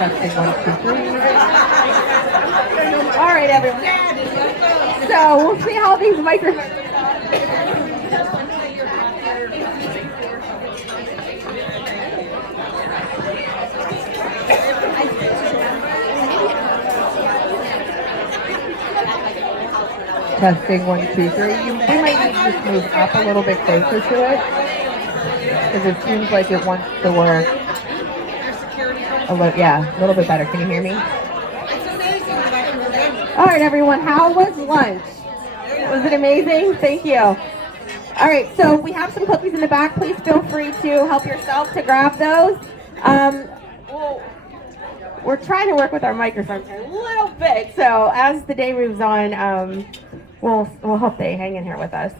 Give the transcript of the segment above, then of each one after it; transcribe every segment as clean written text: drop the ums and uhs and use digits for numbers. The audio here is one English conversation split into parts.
Testing 1, 2, 3. All right, everyone. So we'll see how these microphones. Testing 1, 2, 3. We might need to just move up a little bit closer to it because it seems like it wants to work. A little bit better. Can you hear me? All right, everyone. How was lunch? Was it amazing? Thank you. All right, so we have some cookies in the back. Please feel free to help yourself to grab those. We're trying to work with our microphones here a little bit, so as the day moves on, we'll hope they hang in here with us.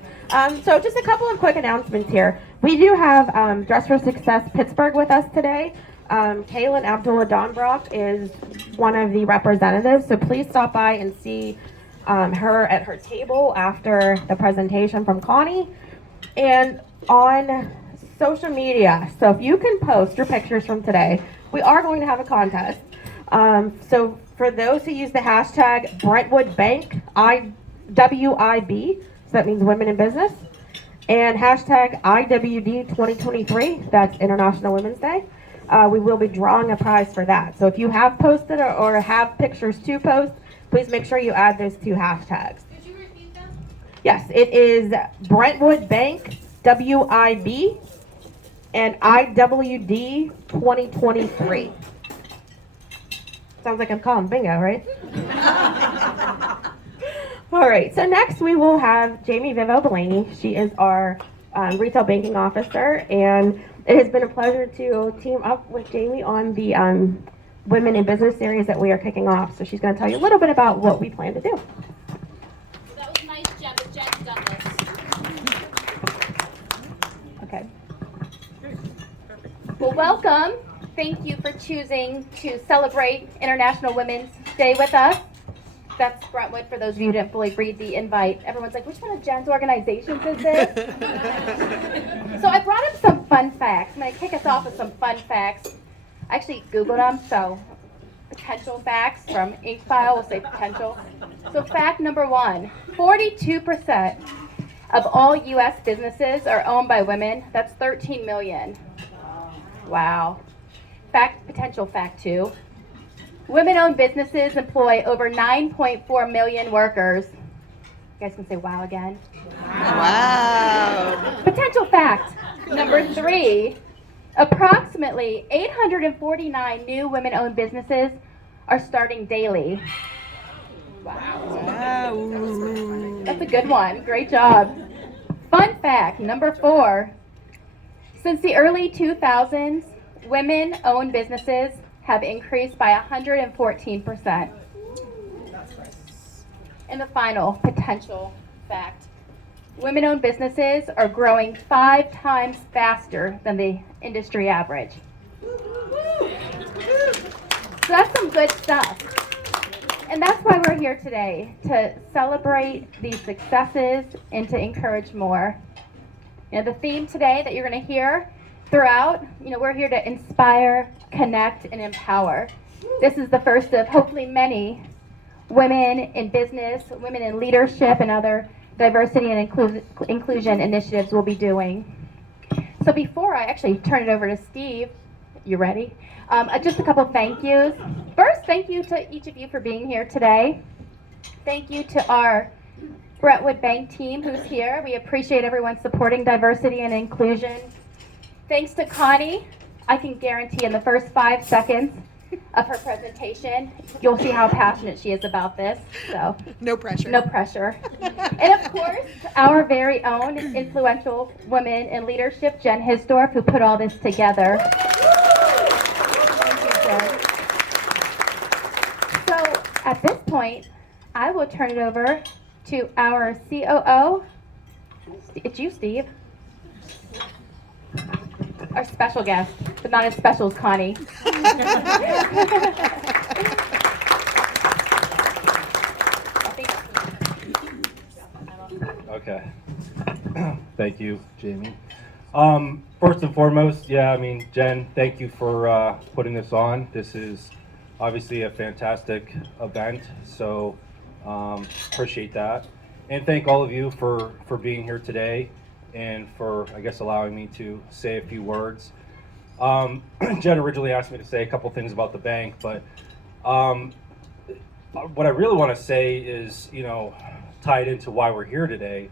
So just a couple of quick announcements here. We do have Dress for Success Pittsburgh with us today. Kaylin Abdullah Donbrock is one of the representatives, so please stop by and see her at her table after the presentation from Connie. And on social media, so if you can post your pictures from today, we are going to have a contest. So for those who use the hashtag Brentwood Bank, IWIB, so that means Women in Business, and hashtag IWD 2023, that's International Women's Day, we will be drawing a prize for that. So if you have posted or have pictures to post, please make sure you add those two hashtags. Could you repeat them? Yes, it is Brentwood Bank, WIB, and IWD 2023. Sounds like I'm calling bingo, right? All right, so next we will have Jamie Vivo-Bellini. She is our retail banking officer, and it has been a pleasure to team up with Jamie on the Women in Business series that we are kicking off. So she's going to tell you a little bit about what we plan to do. That was nice, Jen, but Jen's done this. Okay. Well, welcome. Thank you for choosing to celebrate International Women's Day with us. That's Brentwood, for those of you who didn't fully read the invite. Everyone's like, which one of Jen's organizations is this? So I brought up some fun facts. I'm going to kick us off with some fun facts. I actually Googled them, so potential facts from InkFile will say potential. So fact number 1, 42% of all U.S. businesses are owned by women. That's 13 million. Wow. Potential fact 2. Women-owned businesses employ over 9.4 million workers. You guys can say wow again. Wow. Potential fact number 3. Approximately 849 new women-owned businesses are starting daily. Wow. That's a good one. Great job. Fun fact number 4. Since the early 2000s, women-owned businesses have increased by 114%. And the final potential fact. Women-owned businesses are growing 5 times faster than the industry average. So that's some good stuff. And that's why we're here today, to celebrate these successes and to encourage more. The theme today that you're going to hear throughout, we're here to inspire, connect, and empower. This is the first of hopefully many women in business, women in leadership, and other diversity and inclusion initiatives we'll be doing. So before I actually turn it over to Steve, you ready? Just a couple thank yous. First, thank you to each of you for being here today. Thank you to our Brentwood Bank team who's here. We appreciate everyone supporting diversity and inclusion. Thanks to Connie. I can guarantee in the first 5 seconds of her presentation, you'll see how passionate she is about this. So No pressure. no pressure. And of course, our very own influential woman in leadership, Jen Hisdorf, who put all this together. Thank you, Jen. So at this point, I will turn it over to our COO. It's you, Steve. Our special guest, but not as special as Connie. Okay. Thank you, Jamie. First and foremost, Jen, thank you for putting this on. This is obviously a fantastic event, so appreciate that. And thank all of you for being here today and for, allowing me to say a few words. Jen originally asked me to say a couple things about the bank, but what I really want to say is, tied into why we're here today.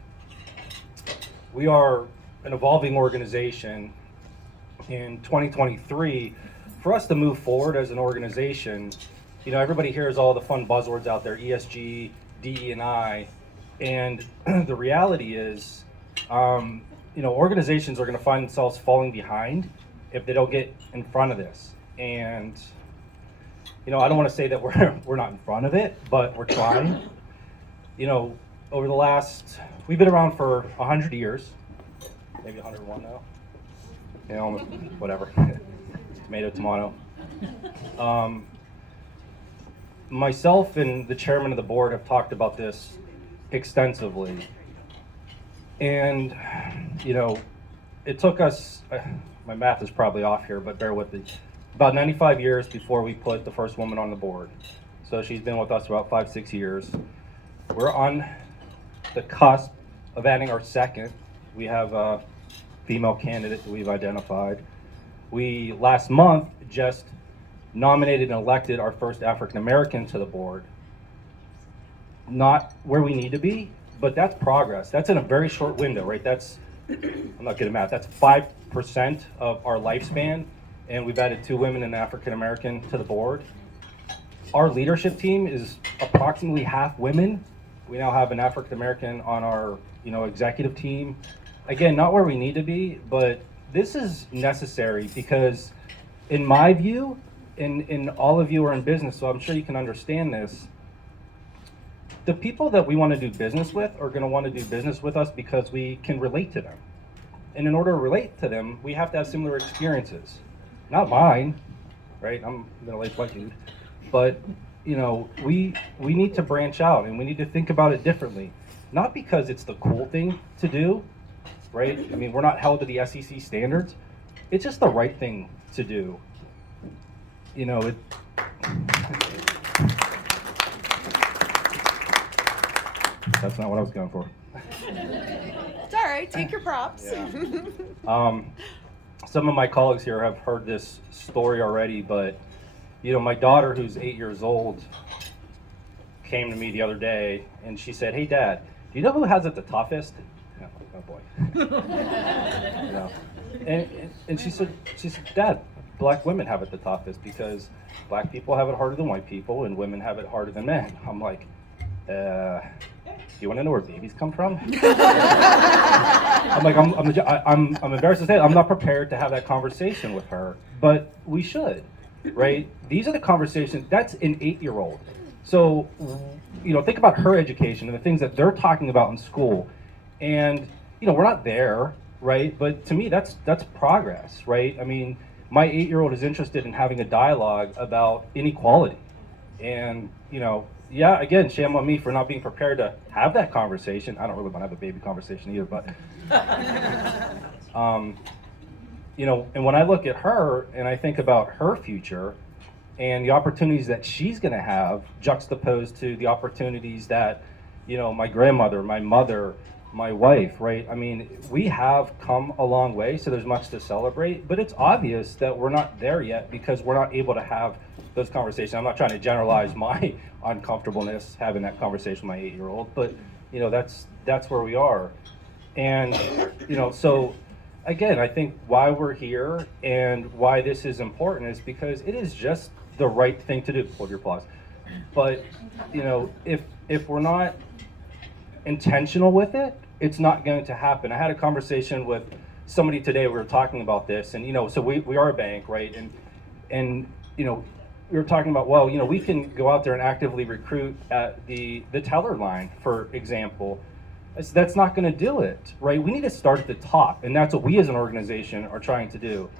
We are an evolving organization. In 2023, for us to move forward as an organization, everybody hears all the fun buzzwords out there, ESG, DE&I, and the reality is, organizations are going to find themselves falling behind if they don't get in front of this. And, I don't want to say that we're not in front of it, but we're trying. Over the last, we've been around for 100 years, maybe 101 now. Whatever. Tomato. Myself and the chairman of the board have talked about this extensively. And, it took us, my math is probably off here, but bear with me, about 95 years before we put the first woman on the board. So she's been with us about 5-6 years. We're on the cusp of adding our second. We have a female candidate that we've identified. We, last month, just nominated and elected our first African American to the board. Not where we need to be, but that's progress. That's in a very short window, right? I'm not good at math, that's 5% of our lifespan, and we've added 2 women and African American to the board. Our leadership team is approximately half women. We now have an African American on our, executive team. Again, not where we need to be, but this is necessary because, in my view, and all of you are in business, so I'm sure you can understand this. The people that we want to do business with are going to want to do business with us because we can relate to them. And in order to relate to them, we have to have similar experiences. Not mine, right? I'm a middle-aged white dude. But, we need to branch out and we need to think about it differently. Not because it's the cool thing to do, right? We're not held to the SEC standards. It's just the right thing to do. That's not what I was going for. It's all right. Take your props. Yeah. Some of my colleagues here have heard this story already, but my daughter, who's 8 years old, came to me the other day and she said, "Hey, Dad, do you know who has it the toughest?" Oh boy. And she said, "Dad, black women have it the toughest because black people have it harder than white people and women have it harder than men." I'm like, do you want to know where babies come from? I'm like, I'm embarrassed to say it. I'm not prepared to have that conversation with her, but we should, right? These are the conversations. That's an 8-year-old. So, think about her education and the things that they're talking about in school. And, we're not there, right? But to me, that's progress, right? My 8-year-old is interested in having a dialogue about inequality. And, yeah, again, shame on me for not being prepared to have that conversation. I don't really want to have a baby conversation either, but you know, and when I look at her and I think about her future and the opportunities that she's going to have juxtaposed to the opportunities that, you know, my grandmother, my mother, my wife, right? I mean, we have come a long way, so there's much to celebrate, but it's obvious that we're not there yet because we're not able to have those conversations. I'm not trying to generalize my uncomfortableness having that conversation with my 8-year-old, but you know, that's where we are. And you know, so again, I think why we're here and why this is important is because it is just the right thing to do. Hold your applause. But you know, if we're not intentional with it, it's not going to happen. I had a conversation with somebody today. We were talking about this, and you know, so we are a bank, right? And you know, we were talking about, well, you know, we can go out there and actively recruit at the teller line, for example. That's not going to do it, right? We need to start at the top, and that's what we as an organization are trying to do.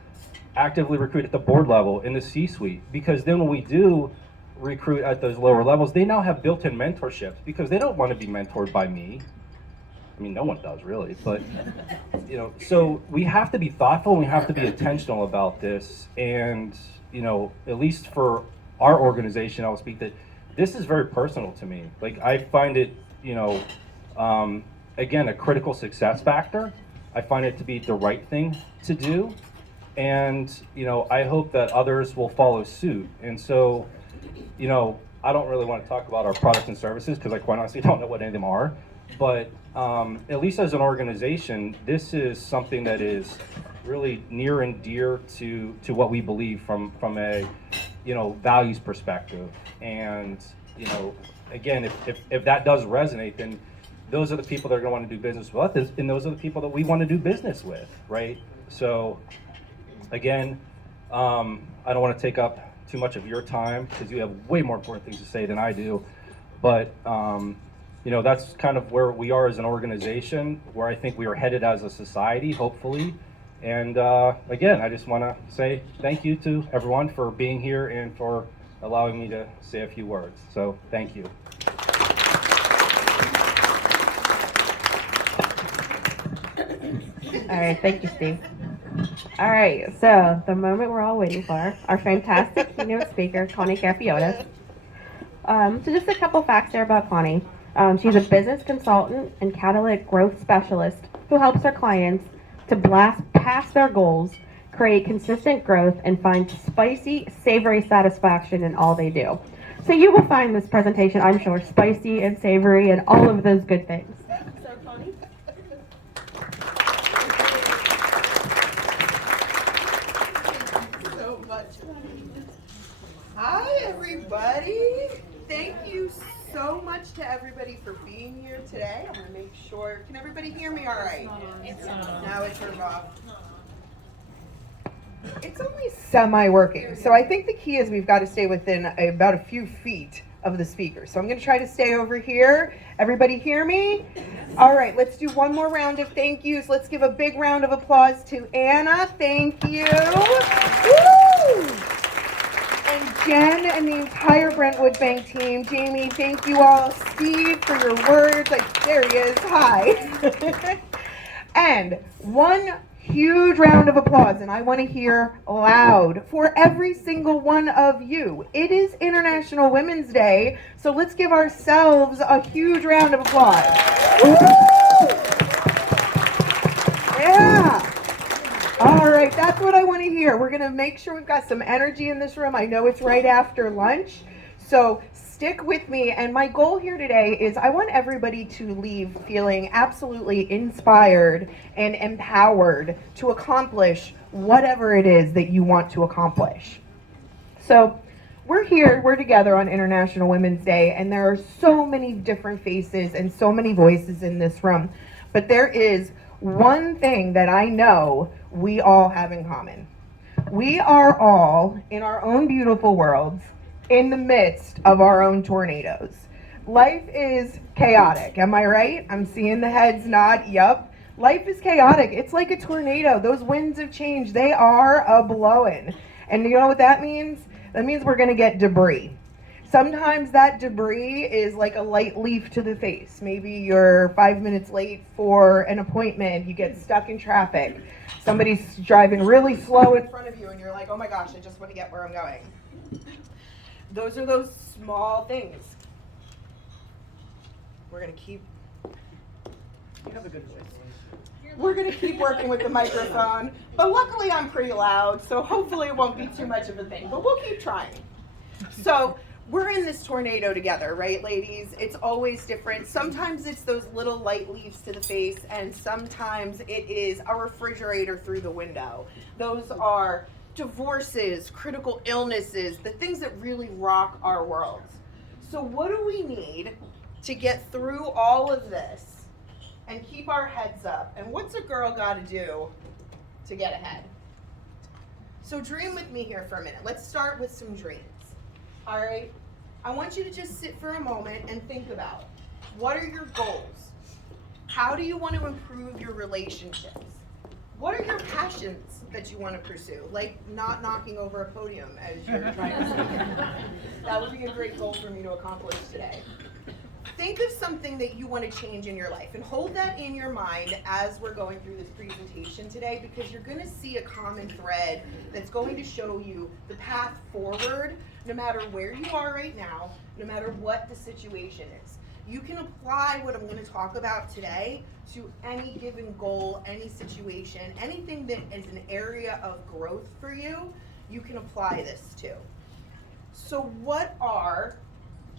Actively recruit at the board level, in the C-suite, because then when we do recruit at those lower levels, they now have built-in mentorships because they don't want to be mentored by me. I mean, no one does really, but you know, so we have to be thoughtful and we have to be intentional about this. And you know, at least for our organization, I'll speak that this is very personal to me. Like, I find it, you know, again, a critical success factor. I find it to be the right thing to do. And, you know, I hope that others will follow suit. And so, you know, I don't really want to talk about our products and services because I quite honestly don't know what any of them are. But at least as an organization, this is something that is really near and dear to what we believe from a, you know, values perspective. And, you know, again, if that does resonate, then those are the people that are going to want to do business with us, and those are the people that we want to do business with, right? So, again, I don't want to take up too much of your time because you have way more important things to say than I do. But, you know, that's kind of where we are as an organization, where I think we are headed as a society, hopefully. And again, I just want to say thank you to everyone for being here and for allowing me to say a few words. So, thank you. All right, thank you, Steve. All right, so the moment we're all waiting for, our fantastic keynote speaker, Connie Capiotis. So just a couple facts there about Connie. She's a business consultant and catalytic growth specialist who helps her clients to blast past their goals, create consistent growth, and find spicy, savory satisfaction in all they do. So you will find this presentation, I'm sure, spicy and savory and all of those good things. So Connie? So much. Hi, everybody. Thank you so much to everybody for being here today. I'm gonna make sure. Can everybody hear me all right? Now it's turned off. It's only semi-working, so I think the key is we've got to stay within about a few feet of the speaker. So I'm going to try to stay over here. Everybody hear me? All right, let's do one more round of thank yous. Let's give a big round of applause to Anna. Thank you. Woo! And Jen and the entire Brentwood Bank team. Jamie, thank you all. Steve, for your words. There he is. Hi. And one huge round of applause, and I want to hear loud for every single one of you. It is International Women's Day, so let's give ourselves a huge round of applause. Woo! Yeah. All right, that's what I want to hear. We're going to make sure we've got some energy in this room. I know it's right after lunch, so stick with me. And my goal here today is I want everybody to leave feeling absolutely inspired and empowered to accomplish whatever it is that you want to accomplish. So we're here, we're together on International Women's Day, and there are so many different faces and so many voices in this room. But there is one thing that I know we all have in common. We are all, in our own beautiful worlds, in the midst of our own tornadoes. Life is chaotic, am I right? I'm seeing the heads nod, yup. Life is chaotic, it's like a tornado. Those winds of change, they are a-blowing. And you know what that means? That means we're gonna get debris. Sometimes that debris is like a light leaf to the face. Maybe you're 5 minutes late for an appointment, you get stuck in traffic, somebody's driving really slow in front of you, and you're like, oh my gosh, I just want to get where I'm going. Those are those small things. We're going to keep. You have a good voice. We're going to keep working with the microphone, but luckily I'm pretty loud, so hopefully it won't be too much of a thing, but we'll keep trying. So we're in this tornado together, right, ladies? It's always different. Sometimes it's those little light leaves to the face, and sometimes it is a refrigerator through the window. Those are divorces, critical illnesses, the things that really rock our worlds. So what do we need to get through all of this and keep our heads up? And what's a girl got to do to get ahead? So dream with me here for a minute. Let's start with some dreams. All right? I want you to just sit for a moment and think about, what are your goals? How do you want to improve your relationships? What are your passions that you want to pursue? Like not knocking over a podium as you're trying to speak. That would be a great goal for me to accomplish today. Think of something that you want to change in your life and hold that in your mind as we're going through this presentation today, because you're going to see a common thread that's going to show you the path forward no matter where you are right now, no matter what the situation is. You can apply what I'm going to talk about today to any given goal, any situation, anything that is an area of growth for you, you can apply this to. So what are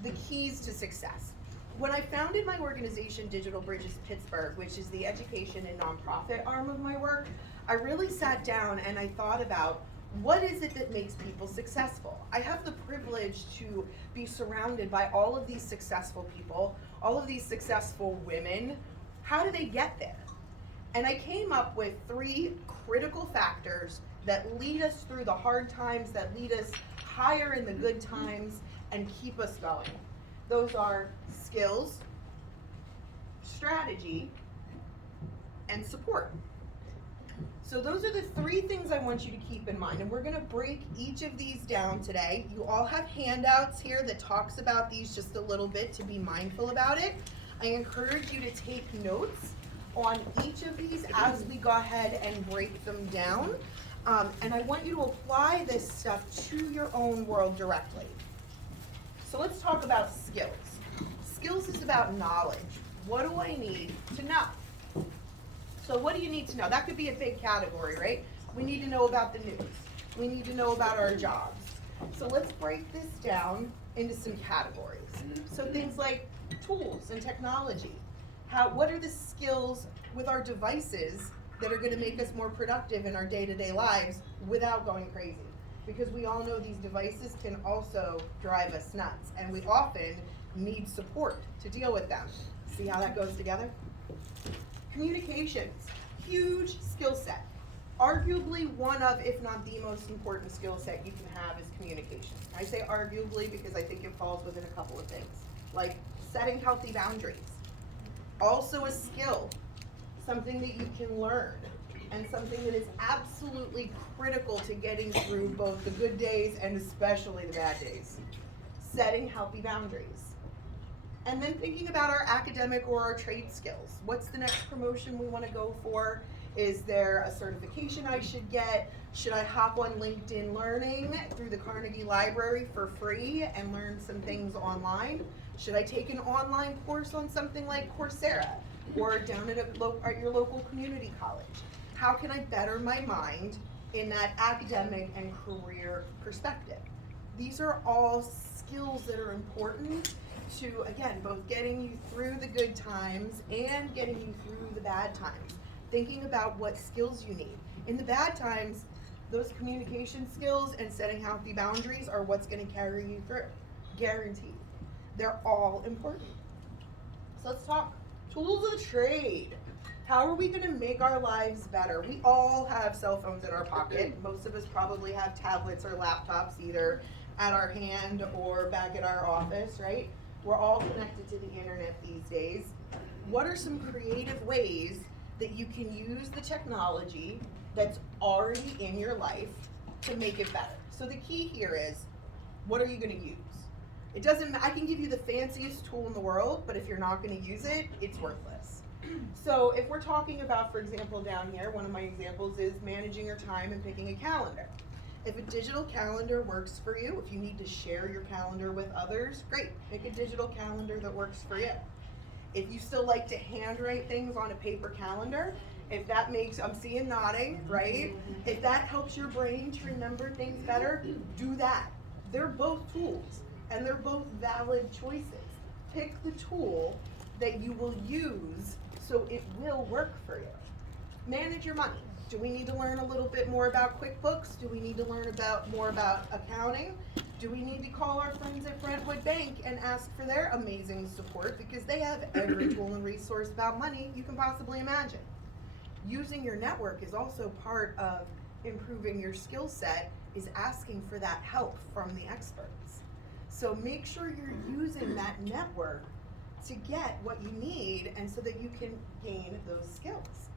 the keys to success? When I founded my organization, Digital Bridges Pittsburgh, which is the education and nonprofit arm of my work, I really sat down and I thought about, what is it that makes people successful? I have the privilege to be surrounded by all of these successful people, all of these successful women. How do they get there? And I came up with 3 critical factors that lead us through the hard times, that lead us higher in the good times, and keep us going. Those are skills, strategy, and support. So those are the 3 things I want you to keep in mind, and we're going to break each of these down today. You all have handouts here that talks about these just a little bit to be mindful about it. I encourage you to take notes on each of these as we go ahead and break them down, and I want you to apply this stuff to your own world directly. So let's talk about skills. Skills is about knowledge. What do I need to know? So what do you need to know? That could be a big category, right? We need to know about the news. We need to know about our jobs. So let's break this down into some categories. So things like tools and technology. What are the skills with our devices that are going to make us more productive in our day-to-day lives without going crazy? Because we all know these devices can also drive us nuts, and we often need support to deal with them. See how that goes together? Communications, huge skill set. Arguably one of, if not the most important skill set you can have is communication. I say arguably because I think it falls within a couple of things, like setting healthy boundaries. Also a skill, something that you can learn, and something that is absolutely critical to getting through both the good days and especially the bad days. Setting healthy boundaries. And then thinking about our academic or our trade skills. What's the next promotion we want to go for? Is there a certification I should get? Should I hop on LinkedIn Learning through the Carnegie Library for free and learn some things online? Should I take an online course on something like Coursera or down at your local community college? How can I better my mind in that academic and career perspective? These are all skills that are important to, again, both getting you through the good times and getting you through the bad times. Thinking about what skills you need. In the bad times, those communication skills and setting healthy boundaries are what's going to carry you through. Guaranteed. They're all important. So let's talk tools of the trade. How are we going to make our lives better? We all have cell phones in our pocket. Most of us probably have tablets or laptops either at our hand or back at our office, right? We're all connected to the internet these days. What are some creative ways that you can use the technology that's already in your life to make it better? So the key here is, what are you going to use? It doesn't, I can give you the fanciest tool in the world, but if you're not gonna use it, it's worthless. So if we're talking about, for example, down here, one of my examples is managing your time and picking a calendar. If a digital calendar works for you, if you need to share your calendar with others, great, pick a digital calendar that works for you. If you still like to handwrite things on a paper calendar, if that makes, I'm seeing nodding, right? If that helps your brain to remember things better, do that. They're both tools and they're both valid choices. Pick the tool that you will use so it will work for you. Manage your money. Do we need to learn a little bit more about QuickBooks? Do we need to learn more about accounting? Do we need to call our friends at Brentwood Bank and ask for their amazing support because they have every tool and resource about money you can possibly imagine? Using your network is also part of improving your skill set, is asking for that help from the experts. So make sure you're using that network to get what you need and so that you can gain those skills.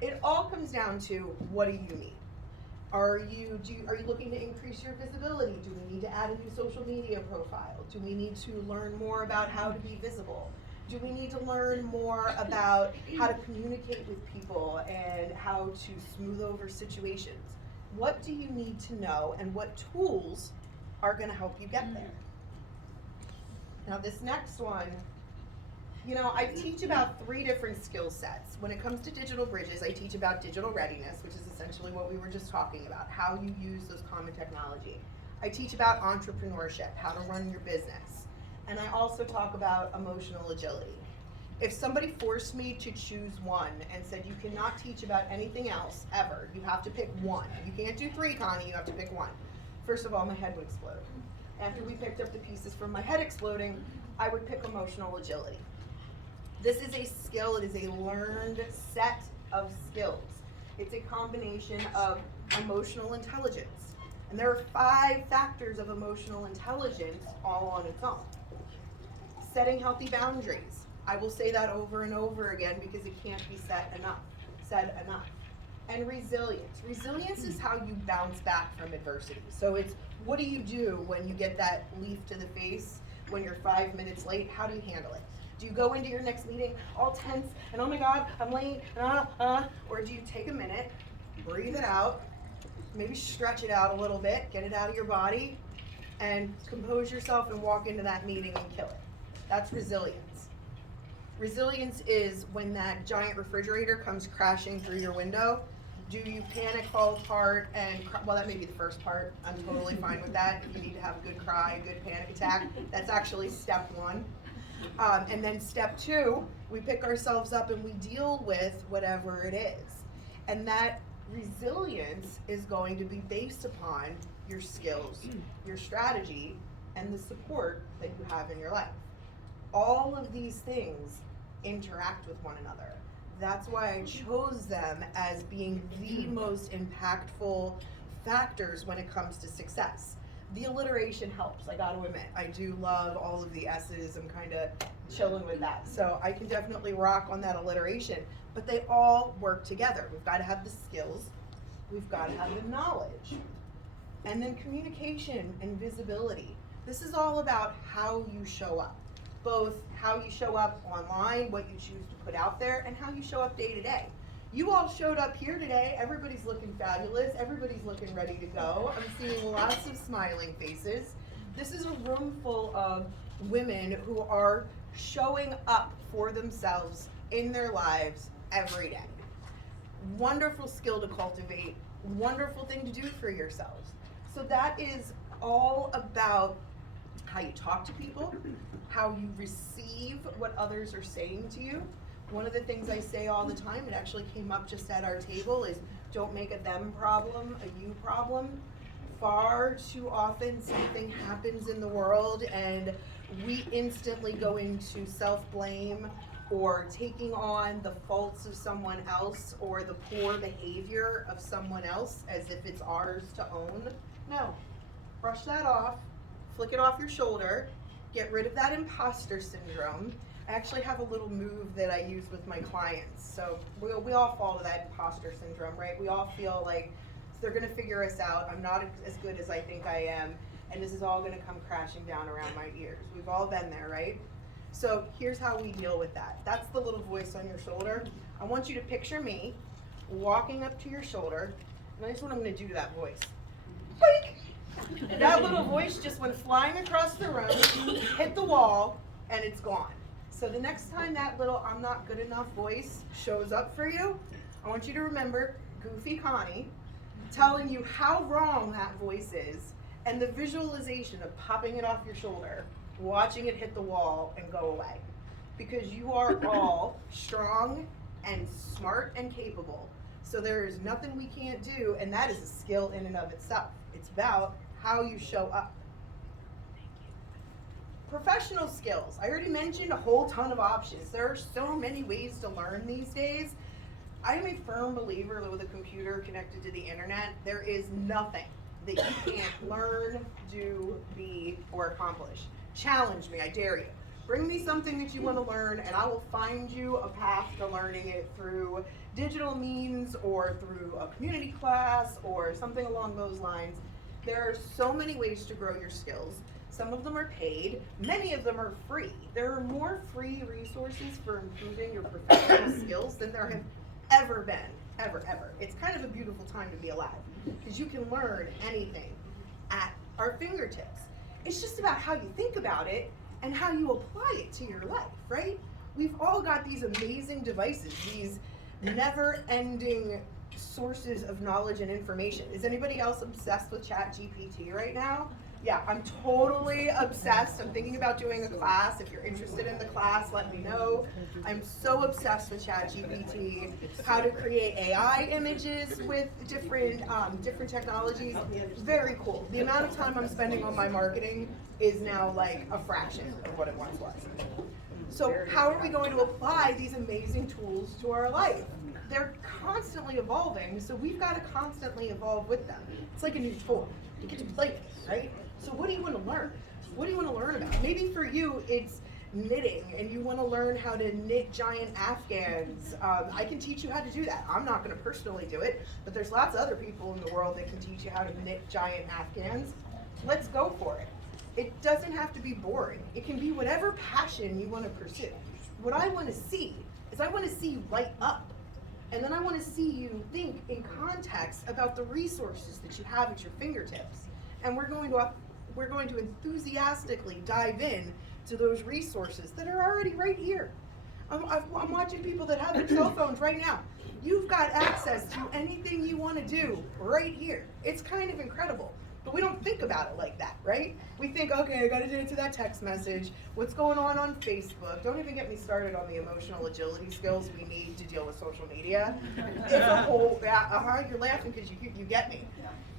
It all comes down to, what do you need? Are you looking to increase your visibility? Do we need to add a new social media profile? Do we need to learn more about how to be visible? Do we need to learn more about how to communicate with people and how to smooth over situations? What do you need to know and what tools are going to help you get there? Now this next one, I teach about 3 different skill sets. When it comes to digital bridges, I teach about digital readiness, which is essentially what we were just talking about, how you use those common technology. I teach about entrepreneurship, how to run your business. And I also talk about emotional agility. If somebody forced me to choose one and said you cannot teach about anything else ever, you have to pick one. You can't do 3, Connie, you have to pick one. First of all, my head would explode. After we picked up the pieces from my head exploding, I would pick emotional agility. This is a skill, it is a learned set of skills. It's a combination of emotional intelligence. And there are 5 factors of emotional intelligence all on its own. Setting healthy boundaries. I will say that over and over again because it can't be said enough. And resilience. Resilience is how you bounce back from adversity. So it's, what do you do when you get that leaf to the face, when you're 5 minutes late? How do you handle it? Do you go into your next meeting all tense and, oh my God, I'm late, or do you take a minute, breathe it out, maybe stretch it out a little bit, get it out of your body, and compose yourself and walk into that meeting and kill it? That's resilience. Resilience is when that giant refrigerator comes crashing through your window. Do you panic, fall apart, and cry? Well, that may be the first part. I'm totally fine with that. If you need to have a good cry, a good panic attack, that's actually step 1. And then step 2, we pick ourselves up and we deal with whatever it is. And that resilience is going to be based upon your skills, your strategy, and the support that you have in your life. All of these things interact with one another. That's why I chose them as being the most impactful factors when it comes to success. The alliteration helps, I gotta admit. I do love all of the S's. I'm kind of chilling with that. So I can definitely rock on that alliteration, but they all work together. We've got to have the skills, we've got to have the knowledge, and then communication and visibility. This is all about how you show up. Both how you show up online, what you choose to put out there, and how you show up day to day. You all showed up here today. Everybody's looking fabulous. Everybody's looking ready to go. I'm seeing lots of smiling faces. This is a room full of women who are showing up for themselves in their lives every day. Wonderful skill to cultivate, wonderful thing to do for yourselves. So that is all about how you talk to people, how you receive what others are saying to you. One of the things I say all the time, it actually came up just at our table, is don't make a them problem a you problem. Far too often something happens in the world and we instantly go into self-blame or taking on the faults of someone else or the poor behavior of someone else as if it's ours to own. No, brush that off, flick it off your shoulder, get rid of that imposter syndrome. I actually have a little move that I use with my clients. So we all fall to that imposter syndrome, right? We all feel like they're gonna figure us out. I'm not as good as I think I am. and this is all gonna come crashing down around my ears. We've all been there, right? So here's how we deal with that. That's the little voice on your shoulder. I want you to picture me walking up to your shoulder, and that's what I'm gonna do to that voice. Boink! That little voice just went flying across the room, hit the wall, and it's gone. So the next time that little I'm not good enough voice shows up for you, I want you to remember Goofy Connie telling you how wrong that voice is, and the visualization of popping it off your shoulder, watching it hit the wall and go away. Because you are all strong and smart and capable. So there is nothing we can't do, and that is a skill in and of itself. It's about how you show up. Professional skills. I already mentioned a whole ton of options. There are so many ways to learn these days. I am a firm believer that with a computer connected to the internet, there is nothing that you can't learn, do, be, or accomplish. Challenge me, I dare you. Bring me something that you want to learn, and I will find you a path to learning it through digital means or through a community class or something along those lines. There are so many ways to grow your skills. Some of them are paid, many of them are free. There are more free resources for improving your professional skills than there have ever been, ever. It's kind of a beautiful time to be alive because you can learn anything at our fingertips. It's just about how you think about it and how you apply it to your life, right? We've all got these amazing devices, these never-ending sources of knowledge and information. Is anybody else obsessed with ChatGPT right now? Yeah, I'm totally obsessed. I'm thinking about doing a class. If you're interested in the class, let me know. I'm so obsessed with ChatGPT, how to create AI images with different technologies. Very cool. The amount of time I'm spending on my marketing is now like a fraction of what it once was. So how are we going to apply these amazing tools to our life? They're constantly evolving, so we've got to constantly evolve with them. It's like a new toy. You get to play with it, right? So what do you want to learn? What do you want to learn about? Maybe for you, it's knitting, and you want to learn how to knit giant Afghans. I can teach you how to do that. I'm not going to personally do it, but there's lots of other people in the world that can teach you how to knit giant Afghans. Let's go for it. It doesn't have to be boring. It can be whatever passion you want to pursue. What I want to see is I want to see you light up. And then I want to see you think in context about the resources that you have at your fingertips. And we're going to enthusiastically dive in to those resources that are already right here. I'm watching people that have their cell phones right now. You've got access to anything you want to do right here. It's kind of incredible. But we don't think about it like that, right? We think, okay, I gotta do it to that text message. What's going on Facebook? Don't even get me started on the emotional agility skills we need to deal with social media. It's a whole, you're laughing because you get me.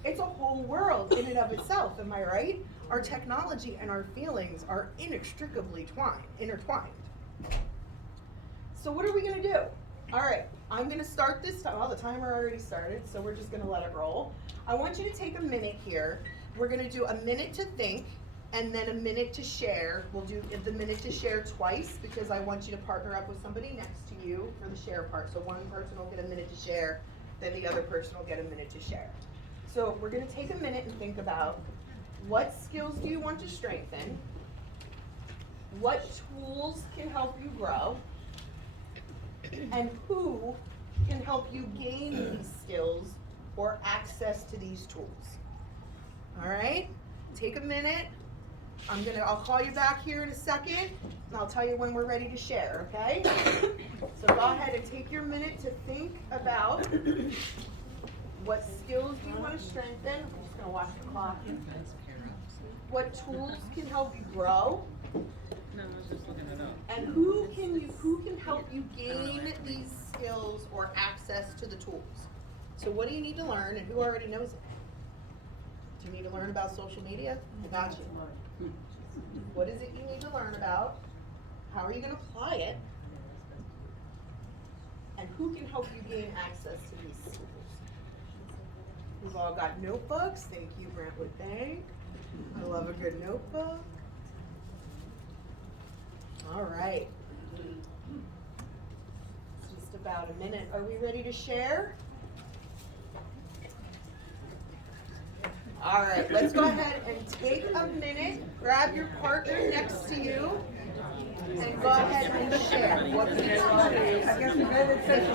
It's a whole world in and of itself, am I right? Our technology and our feelings are inextricably intertwined. So what are we gonna do? All right, I'm gonna start this time. Well, the timer already started, so we're just gonna let it roll. I want you to take a minute here. We're gonna do a minute to think and then a minute to share. We'll do the minute to share twice because I want you to partner up with somebody next to you for the share part. So one person will get a minute to share, then the other person will get a minute to share. So we're gonna take a minute and think about what skills do you want to strengthen? What tools can help you grow? And who can help you gain these skills or access to these tools? All right, take a minute. I'll call you back here in a second, and I'll tell you when we're ready to share, okay? So go ahead and take your minute to think about what skills do you want to strengthen. I'm just gonna watch the clock. What tools can help you grow? No, I was just looking it up. And who can help you gain these skills or access to the tools? So what do you need to learn, and who already knows it? Do you need to learn about social media? I got you. What is it you need to learn about? How are you going to apply it? And who can help you gain access to these skills? We've all got notebooks. Thank you, Brentwood Bank. I love a good notebook. All right. It's just about a minute. Are we ready to share? All right, let's go ahead and take a minute, grab your partner next to you, and go ahead and share. What can you I guess the guy that says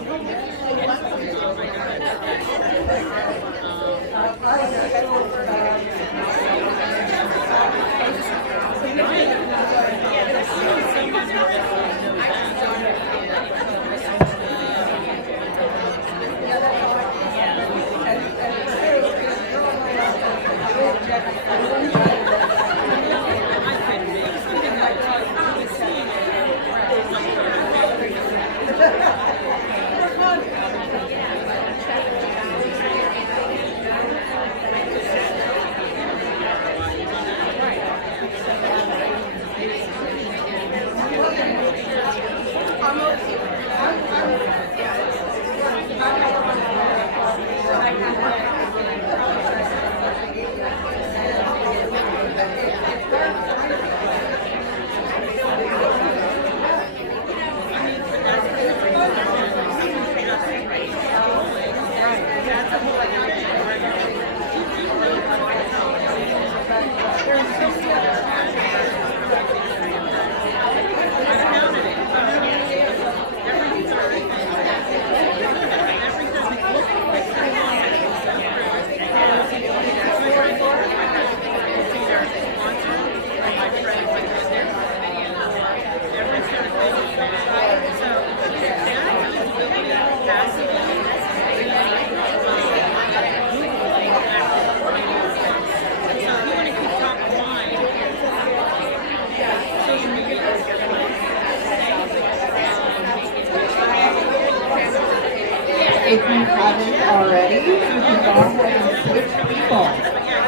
if you haven't already, you can go ahead and switch people.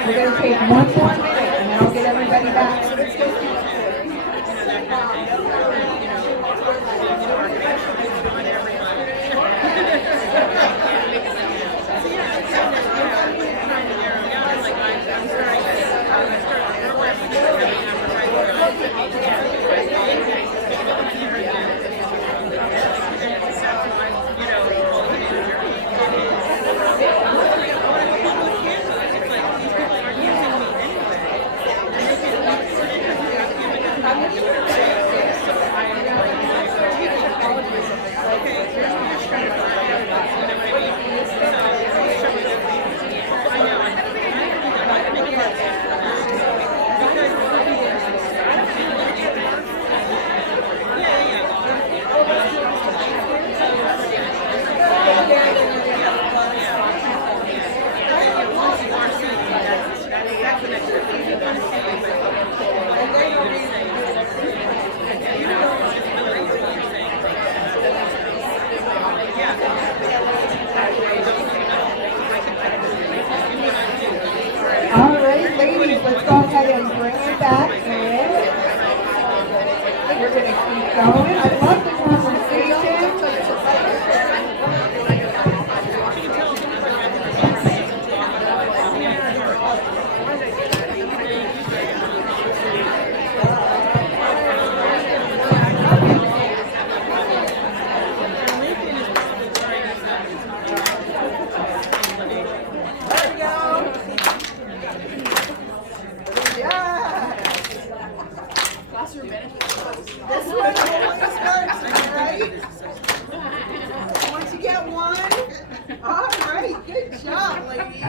We're going to take one more minute and then I'll get everybody back. All right, ladies, let's go ahead and bring it back in. We're going to keep going. I love the conversation. This one always starts, right? Once you get one. All right, good job, ladies.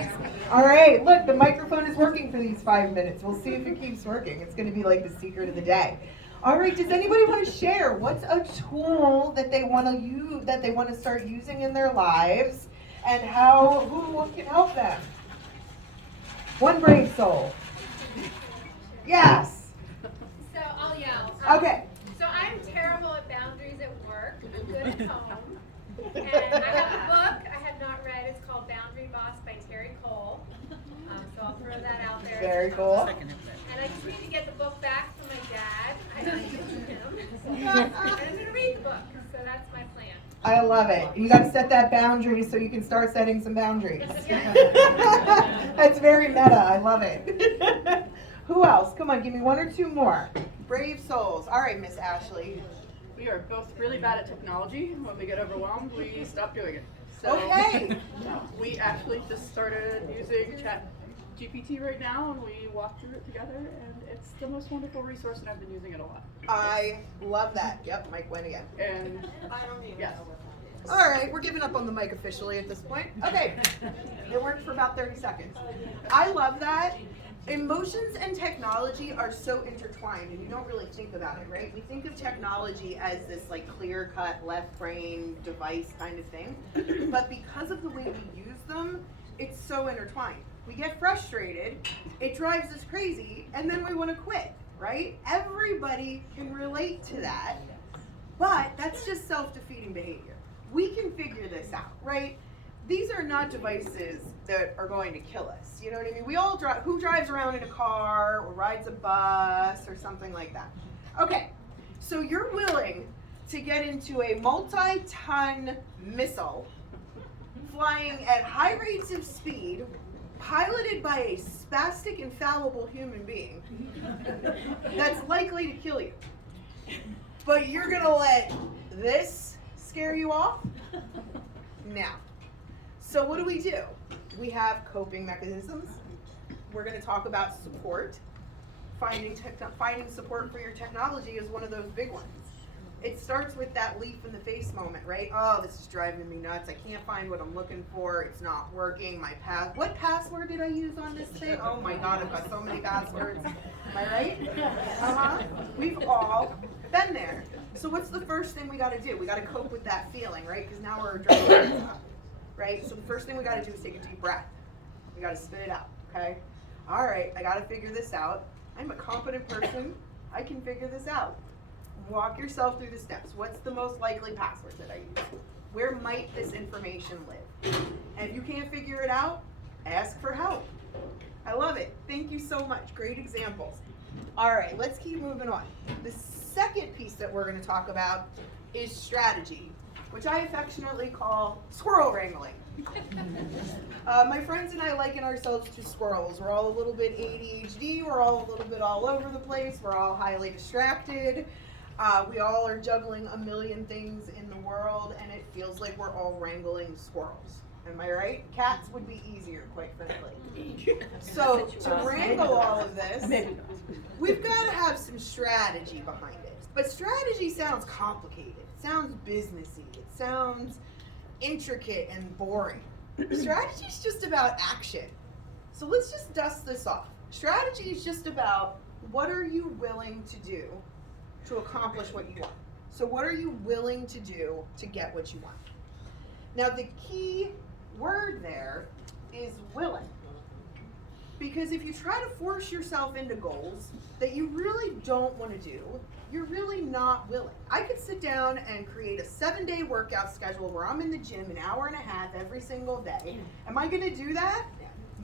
All right, look, the microphone is working for these 5 minutes. We'll see if it keeps working. It's going to be like the secret of the day. All right, does anybody want to share? What's a tool that they want to use, that they want to start using in their lives, and who can help them? One brave soul. Yes. So I'll yell. Okay. So I'm terrible at boundaries at work. I'm good at home. And I have a book I have not read. It's called Boundary Boss by Terry Cole. So I'll throw that out there. Very cool. And I just need to get the book back from my dad. I don't give it to him. And I'm going to read the book. So that's my plan. I love it. You got to set that boundary so you can start setting some boundaries. That's very meta. I love it. Who else? Come on, give me one or two more. Brave souls. All right, Miss Ashley. We are both really bad at technology. When we get overwhelmed, we stop doing it. So Okay. we actually just started using GPT right now, and we walk through it together, and it's the most wonderful resource, and I've been using it a lot. I love that. Yep, Mike went again. And yes. All right, we're giving up on the mic officially at this point. Okay, it worked for about 30 seconds. I love that. Emotions and technology are so intertwined, and you don't really think about it, right? We think of technology as this like clear-cut left brain device kind of thing, but because of the way we use them, it's so intertwined. We get frustrated, it drives us crazy, and then we want to quit, right? Everybody can relate to that, but that's just self-defeating behavior. We can figure this out, right? These are not devices that are going to kill us. You know what I mean? We all drive, who drives around in a car or rides a bus or something like that? Okay, so you're willing to get into a multi-ton missile flying at high rates of speed, piloted by a spastic, infallible human being that's likely to kill you. But you're gonna let this scare you off? Now. So what do? We have coping mechanisms. We're going to talk about support. Finding support for your technology is one of those big ones. It starts with that leap in the face moment, right? Oh, this is driving me nuts. I can't find what I'm looking for. It's not working. What password did I use on this thing? Oh my God, I've got so many passwords. Am I right? We've all been there. So what's the first thing we got to do? We got to cope with that feeling, right? Because now we're driving up. Right? So the first thing we got to do is take a deep breath. We got to spit it out, okay? All right, I got to figure this out. I'm a competent person. I can figure this out. Walk yourself through the steps. What's the most likely password that I use? Where might this information live? And if you can't figure it out, ask for help. I love it. Thank you so much. Great examples. All right, let's keep moving on. The second piece that we're going to talk about is strategy, which I affectionately call squirrel wrangling. My friends and I liken ourselves to squirrels. We're all a little bit ADHD, we're all a little bit all over the place, we're all highly distracted. We all are juggling a million things in the world, and it feels like we're all wrangling squirrels. Am I right? Cats would be easier, quite frankly. So to wrangle all of this, we've got to have some strategy behind it. But strategy sounds complicated. It sounds businessy. It sounds intricate and boring. Strategy is just about action. So let's just dust this off. Strategy is just about what are you willing to do to accomplish what you want. So what are you willing to do to get what you want? Now the key word there is willing. Because if you try to force yourself into goals that you really don't want to do, you're really not willing. I could sit down and create a 7-day workout schedule where I'm in the gym an hour and a half every single day. Am I going to do that?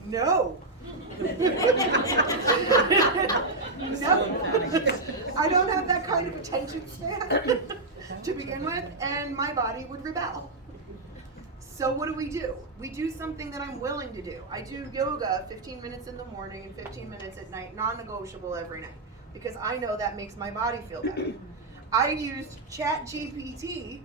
No. No. I don't have that kind of attention span to begin with, and my body would rebel. So what do? We do something that I'm willing to do. I do yoga 15 minutes in the morning and 15 minutes at night, non-negotiable every night, because I know that makes my body feel better. I used ChatGPT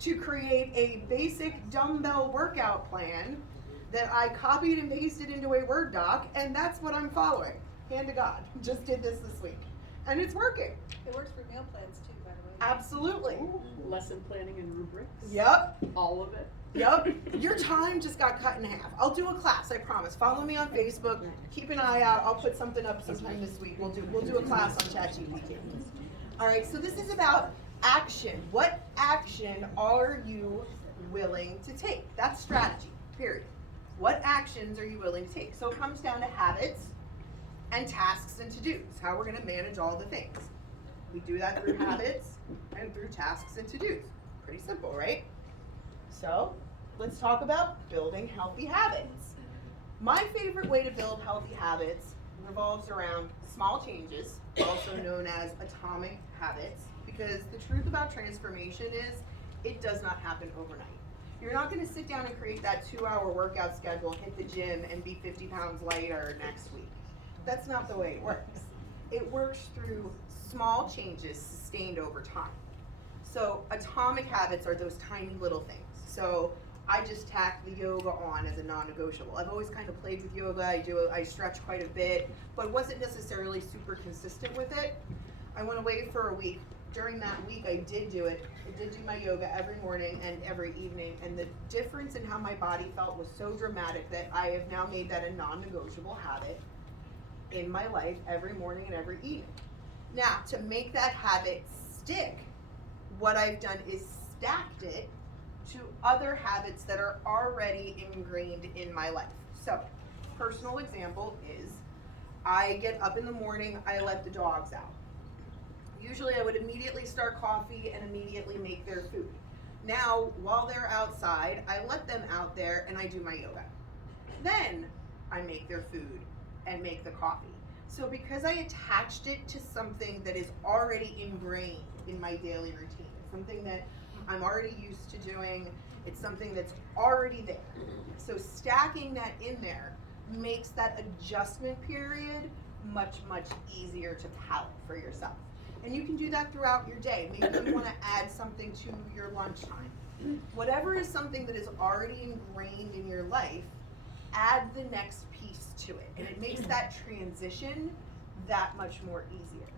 to create a basic dumbbell workout plan that I copied and pasted into a Word doc, and that's what I'm following. Hand to God. Just did this week. And it's working. It works for meal plans too, by the way. Absolutely. Lesson planning and rubrics. Yep. All of it. Yep. Your time just got cut in half. I'll do a class, I promise. Follow me on Facebook. Keep an eye out. I'll put something up sometime this week. We'll do a class on ChatGPT. All right, so this is about action. What action are you willing to take? That's strategy, period. What actions are you willing to take? So it comes down to habits and tasks and to-dos, how we're going to manage all the things. We do that through habits and through tasks and to-dos. Pretty simple, right? So let's talk about building healthy habits. My favorite way to build healthy habits revolves around small changes, also known as atomic habits, because the truth about transformation is it does not happen overnight. You're not going to sit down and create that 2-hour workout schedule, hit the gym, and be 50 pounds lighter next week. That's not the way it works. It works through small changes sustained over time. So atomic habits are those tiny little things. So I just tack the yoga on as a non-negotiable. I've always kind of played with yoga. I stretch quite a bit, but wasn't necessarily super consistent with it. I went away for a week. During that week, I did do it. I did do my yoga every morning and every evening, and the difference in how my body felt was so dramatic that I have now made that a non-negotiable habit in my life every morning and every evening. Now, to make that habit stick, what I've done is stacked it to other habits that are already ingrained in my life. So, personal example is I get up in the morning, I let the dogs out. Usually I would immediately start coffee and immediately make their food. Now, while they're outside, I let them out there and I do my yoga. Then I make their food and make the coffee. So because I attached it to something that is already ingrained in my daily routine, something that I'm already used to doing, it's something that's already there. So stacking that in there makes that adjustment period much, much easier to palate for yourself. And you can do that throughout your day. Maybe you want to add something to your lunchtime. Whatever is something that is already ingrained in your life, add the next piece to it. And it makes that transition that much more easier.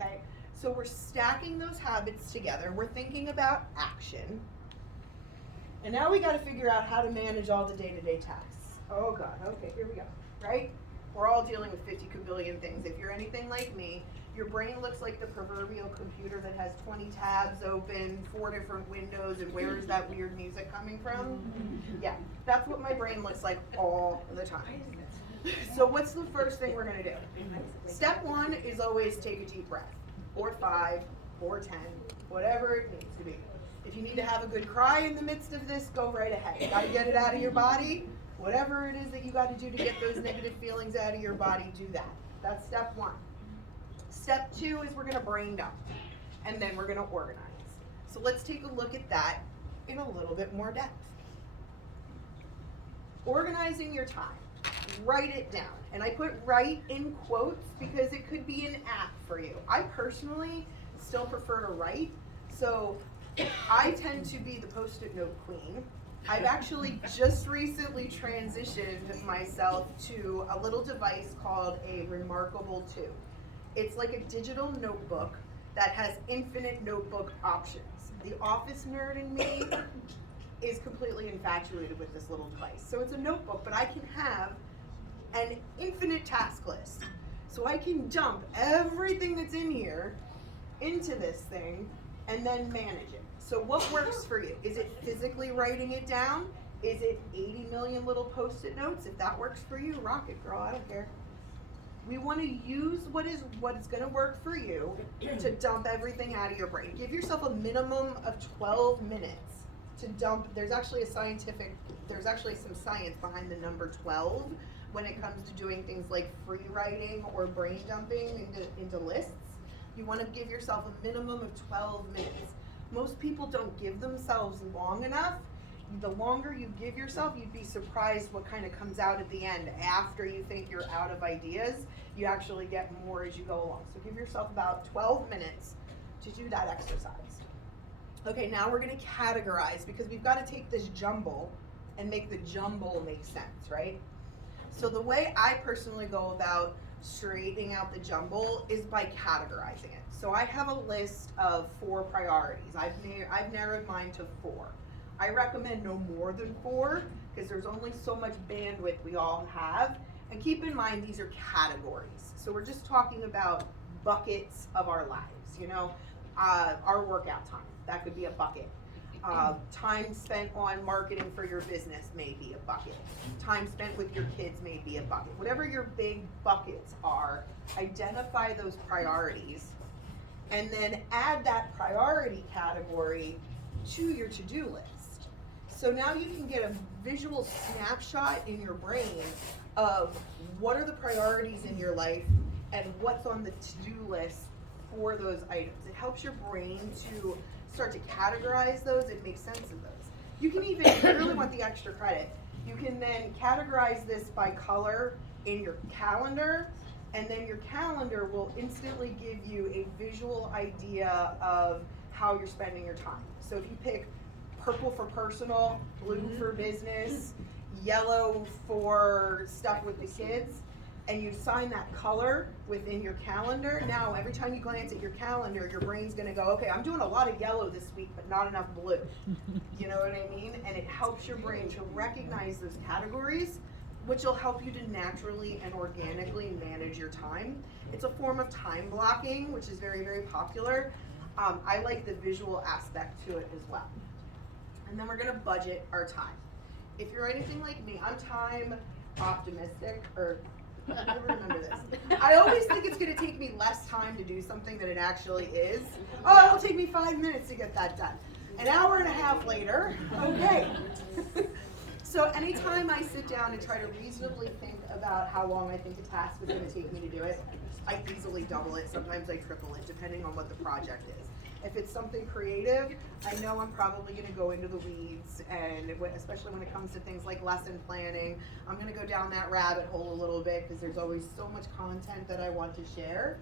Okay? So we're stacking those habits together. We're thinking about action. And now we got to figure out how to manage all the day-to-day tasks. Oh God, okay, here we go, right? We're all dealing with 50 kabillion things. If you're anything like me, your brain looks like the proverbial computer that has 20 tabs open, 4 different windows, and where is that weird music coming from? Yeah, that's what my brain looks like all the time. So what's the first thing we're gonna do? Step 1 is always take a deep breath. Or 5, or 10, whatever it needs to be. If you need to have a good cry in the midst of this, go right ahead. You gotta get it out of your body. Whatever it is that you gotta do to get those negative feelings out of your body, do that. That's step 1. Step 2 is we're gonna brain dump, and then we're gonna organize. So let's take a look at that in a little bit more depth. Organizing your time. Write it down. And I put write in quotes because it could be an app for you. I personally still prefer to write, so I tend to be the post-it note queen. I've actually just recently transitioned myself to a little device called a Remarkable 2. It's like a digital notebook that has infinite notebook options. The office nerd in me is completely infatuated with this little device. So it's a notebook, but I can have an infinite task list. So I can dump everything that's in here into this thing and then manage it. So what works for you? Is it physically writing it down? Is it 80 million little post-it notes? If that works for you, rock it, girl, I don't care. We want to use what is going to work for you to dump everything out of your brain. Give yourself a minimum of 12 minutes to dump. There's actually some science behind the number 12 when it comes to doing things like free writing or brain dumping into lists. You want to give yourself a minimum of 12 minutes. Most people don't give themselves long enough. The longer you give yourself, you'd be surprised what kind of comes out at the end. After you think you're out of ideas, you actually get more as you go along. So give yourself about 12 minutes to do that exercise. Okay, now we're going to categorize because we've got to take this jumble and make the jumble make sense, right? So the way I personally go about straightening out the jumble is by categorizing it. So I have a list of 4 priorities. I've narrowed mine to 4. I recommend no more than 4 because there's only so much bandwidth we all have. And keep in mind, these are categories. So we're just talking about buckets of our lives. You know, our workout time, that could be a bucket. Time spent on marketing for your business may be a bucket. Time spent with your kids may be a bucket. Whatever your big buckets are, identify those priorities and then add that priority category to your to-do list. So now you can get a visual snapshot in your brain of what are the priorities in your life and what's on the to-do list for those items. It helps your brain to start to categorize those and make sense of those. You can even, if you really want the extra credit, you can then categorize this by color in your calendar, and then your calendar will instantly give you a visual idea of how you're spending your time. So if you pick purple for personal, blue for business, yellow for stuff with the kids, and you assign that color within your calendar. Now, every time you glance at your calendar, your brain's gonna go, okay, I'm doing a lot of yellow this week, but not enough blue. You know what I mean? And it helps your brain to recognize those categories, which will help you to naturally and organically manage your time. It's a form of time blocking, which is very, very popular. I like the visual aspect to it as well. And then we're gonna budget our time. If you're anything like me, I'm time optimistic, or I remember this. I always think it's gonna take me less time to do something than it actually is. Oh, it'll take me 5 minutes to get that done. An hour and a half later, okay. So anytime I sit down and try to reasonably think about how long I think a task is gonna take me to do it, I easily double it, sometimes I triple it, depending on what the project is. If it's something creative, I know I'm probably gonna go into the weeds, and especially when it comes to things like lesson planning, I'm gonna go down that rabbit hole a little bit, because there's always so much content that I want to share.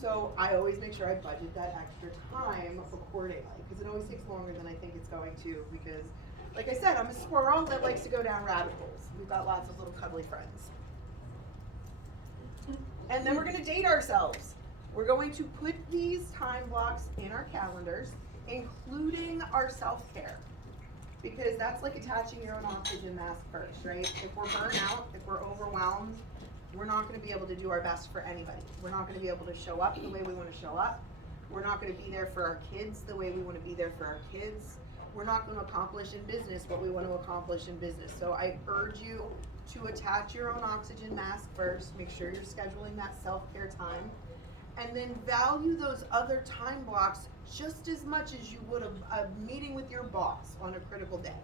So I always make sure I budget that extra time accordingly, because it always takes longer than I think it's going to, because like I said, I'm a squirrel that likes to go down rabbit holes. We've got lots of little cuddly friends. And then we're gonna date ourselves. We're going to put these time blocks in our calendars, including our self-care. Because that's like attaching your own oxygen mask first, right? If we're burnt out, if we're overwhelmed, we're not gonna be able to do our best for anybody. We're not gonna be able to show up the way we wanna show up. We're not gonna be there for our kids the way we wanna be there for our kids. We're not gonna accomplish in business what we wanna accomplish in business. So I urge you to attach your own oxygen mask first. Make sure you're scheduling that self-care time. And then value those other time blocks just as much as you would a meeting with your boss on a critical day.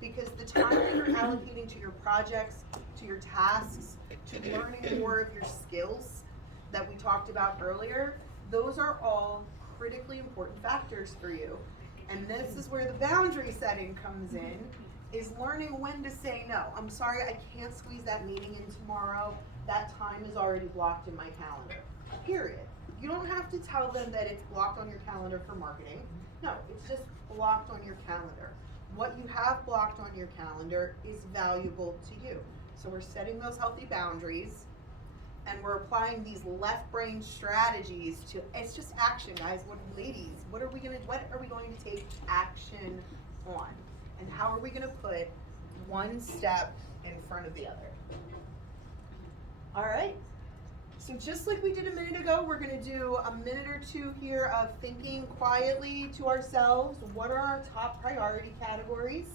Because the time that you're allocating to your projects, to your tasks, to learning more of your skills that we talked about earlier, those are all critically important factors for you. And this is where the boundary setting comes in, is learning when to say no. I'm sorry, I can't squeeze that meeting in tomorrow. That time is already blocked in my calendar. Period. You don't have to tell them that it's blocked on your calendar for marketing. No, it's just blocked on your calendar. What you have blocked on your calendar is valuable to you. So we're setting those healthy boundaries, and we're applying these left brain strategies to, it's just action, guys. What are we going to take action on? And how are we going to put one step in front of the other? All right. So just like we did a minute ago, we're gonna do a minute or two here of thinking quietly to ourselves. What are our top priority categories?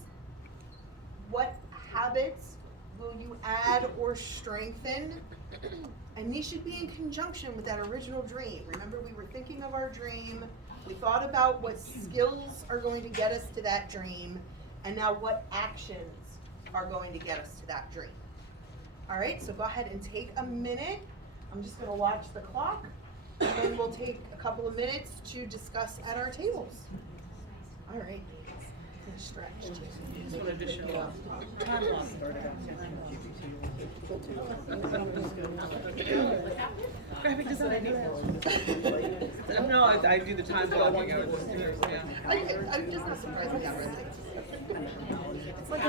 What habits will you add or strengthen? And these should be in conjunction with that original dream. Remember, we were thinking of our dream. We thought about what skills are going to get us to that dream. And now what actions are going to get us to that dream? All right, so go ahead and take a minute. I'm just gonna watch the clock, and then we'll take a couple of minutes to discuss at our tables. All right. Stretch. Just wanted to show off. Time loss started on graphic design. No, I do the time blocking. I was just doing, yeah. I'm just not surprised with that really. It's like I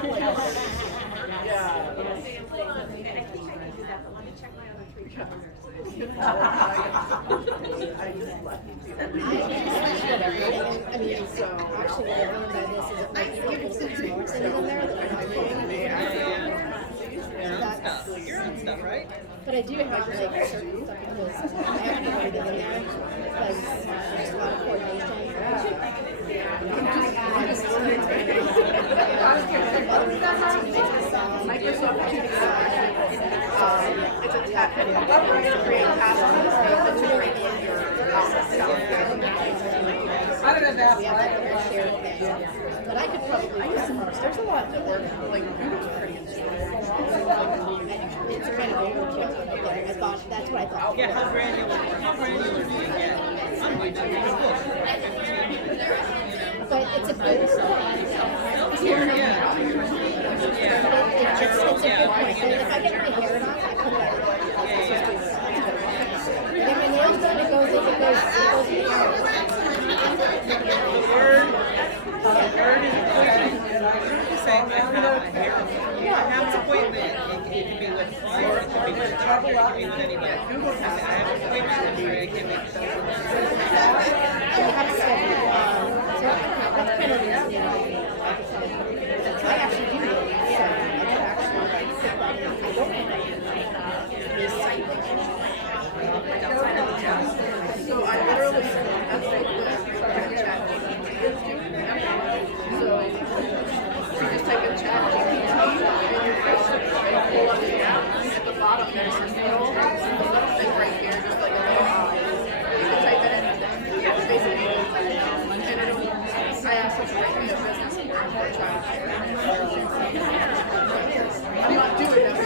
mean, so actually, what I learned by this is that like you can put some more things in there that are not Your own stuff, right? but I do have like certain stuff because I have to put everything in there because there's a lot of coordination. It's a tech to create tasks to bring in your stuff. I don't know that. But I could probably There's a lot to work. Like Google's pretty interesting. it's kind of overkill. I thought that's what I thought. Yeah, how granular do you get? I'm going to read a book. But it's a good it's a good point. And if I get my hair done, I put it out. And if my nails done, it goes in the hair. The word agree with anybody. I have appointments, I'm sorry, I can't make those. You have to schedule so that's kind of the like I said, I actually do know that, so I could actually like sit back and I don't have this site. So I literally, that's what the chat GPT is doing. So you just type in chat GPT and your Facebook will pull up the app. At the bottom there's a little thing right here, just like a little eye. You can type in anything. It's basically and it'll, I asked it to write me a business for child care. I'm not doing that.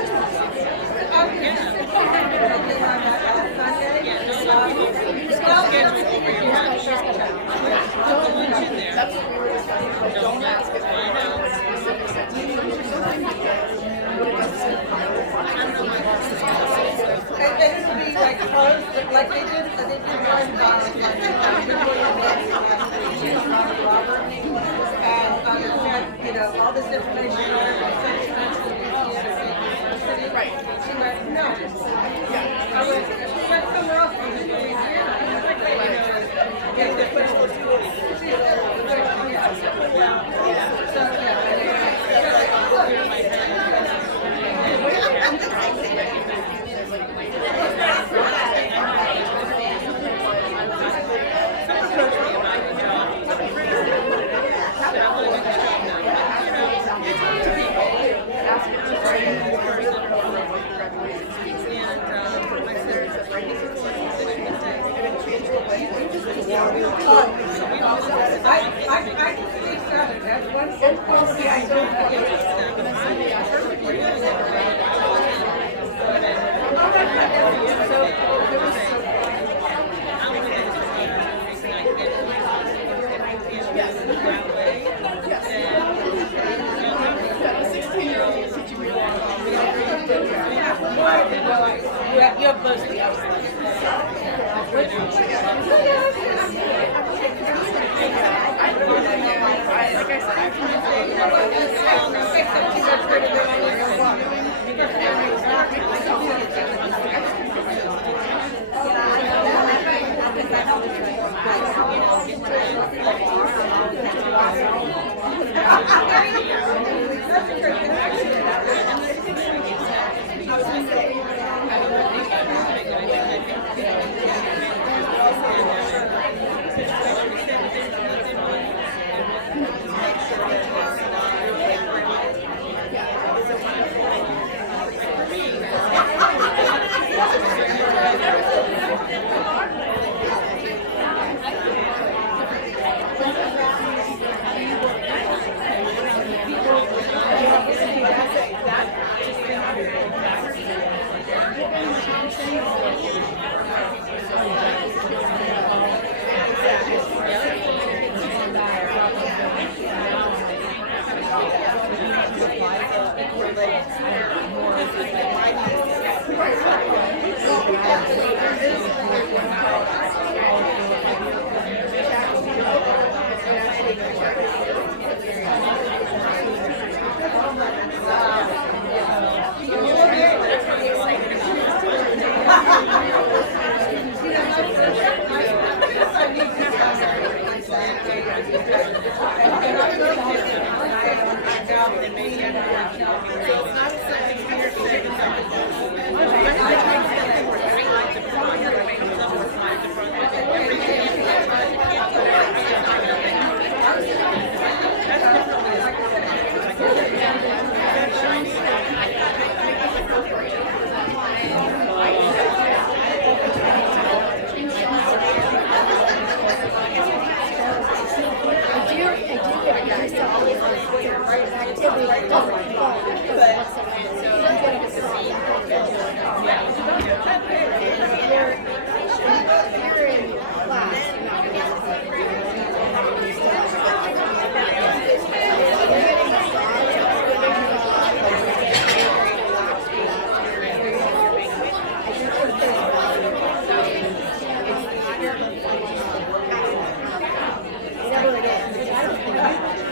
That's what we were discussing. Like, don't ask if anyone specific sentences. And it'll be like closed, like they did one and you know, all this information. Right. She went, no. Yeah. I was, she went somewhere else. You have mostly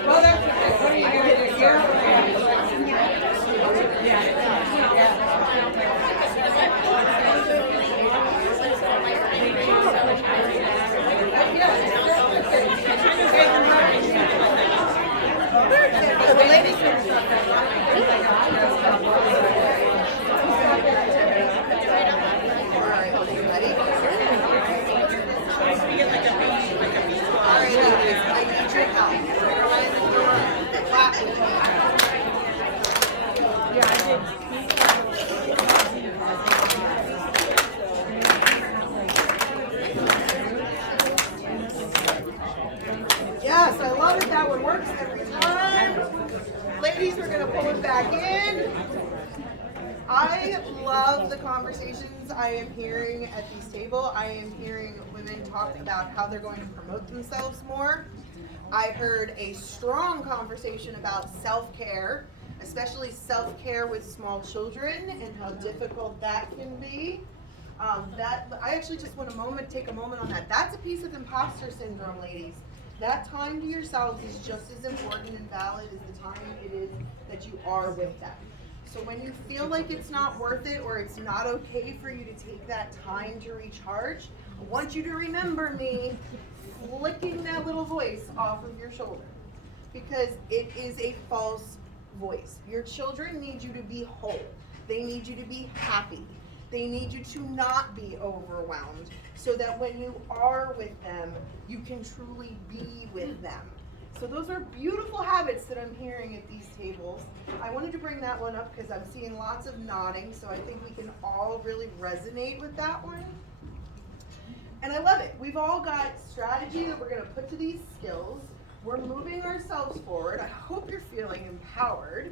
Well, that's what are you going to do here? know that that one works every time. Ladies, we're gonna pull it back in. I love the conversations I am hearing at these tables. I am hearing women talk about how they're going to promote themselves more. I heard a strong conversation about self-care, especially self-care with small children and how difficult that can be. I actually just want to take a moment on that. That's a piece of imposter syndrome, ladies. That time to yourselves is just as important and valid as the time it is that you are with them. So when you feel like it's not worth it or it's not okay for you to take that time to recharge, I want you to remember me flicking that little voice off of your shoulder, because it is a false voice. Your children need you to be whole. They need you to be happy. They need you to not be overwhelmed, so that when you are with them, you can truly be with them. So those are beautiful habits that I'm hearing at these tables. I wanted to bring that one up because I'm seeing lots of nodding, so I think we can all really resonate with that one. And I love it. We've all got strategy that we're going to put to these skills. We're moving ourselves forward. I hope you're feeling empowered.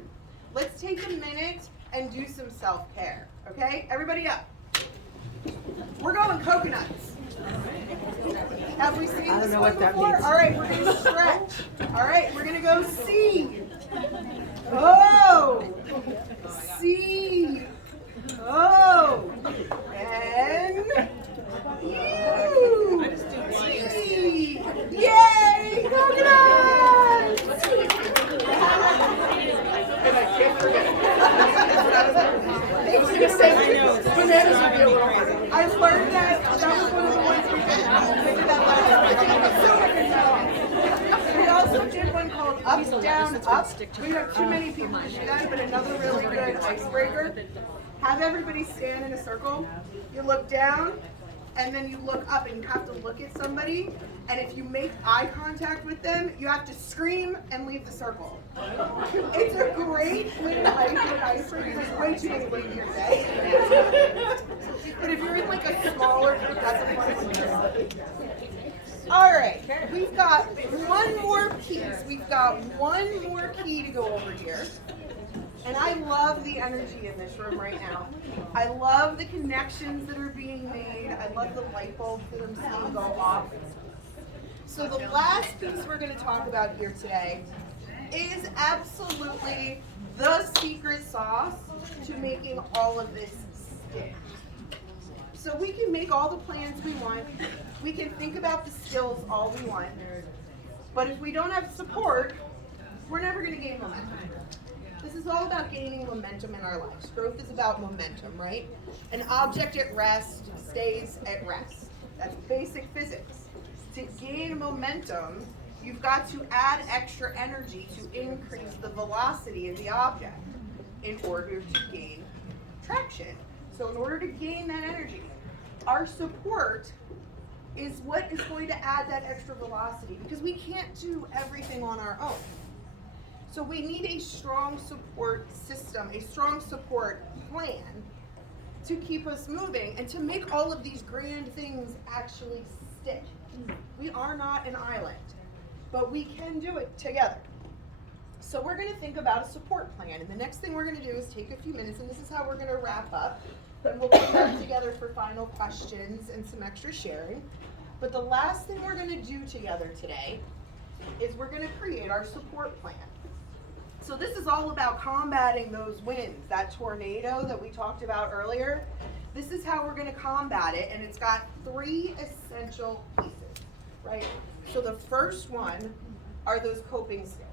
Let's take a minute and do some self-care, okay? Everybody up. We're going coconuts. Have we seen this one before? All right, we're going to stretch. All right, we're going to go C. Oh, C. Oh, and U. C. Yay, coconuts! And I can't forget. Thanks for the same. Bananas would be a little harder. I learned that was one of the ones we did that last. We also did one called Up, Down, Up. We have too many people to do that, but another really good icebreaker. Have everybody stand in a circle. You look down, and then you look up, and you have to look at somebody. And if you make eye contact with them, you have to scream and leave the circle. It's a great way to icebreaker. There's way too many ladies here today. But if you're in like a smaller group, that's a fun one to do. All right, we've got one more piece. We've got one more key to go over here. And I love the energy in this room right now. I love the connections that are being made. I love the light bulbs that I'm seeing go off. So the last piece we're going to talk about here today is absolutely the secret sauce to making all of this stick. So we can make all the plans we want. We can think about the skills all we want. But if we don't have support, we're never going to gain momentum. This is all about gaining momentum in our lives. Growth is about momentum, right? An object at rest stays at rest. That's basic physics. To gain momentum, you've got to add extra energy to increase the velocity of the object in order to gain traction. So in order to gain that energy, our support is what is going to add that extra velocity, because we can't do everything on our own. So we need a strong support system, a strong support plan to keep us moving and to make all of these grand things actually stick. We are not an island, but we can do it together. So we're going to think about a support plan, and the next thing we're going to do is take a few minutes, and this is how we're going to wrap up. Then we'll come back together for final questions and some extra sharing. But the last thing we're going to do together today is we're going to create our support plan. So this is all about combating those winds, that tornado that we talked about earlier. This is how we're going to combat it, and it's got 3 essential pieces, right? So the first one are those coping skills.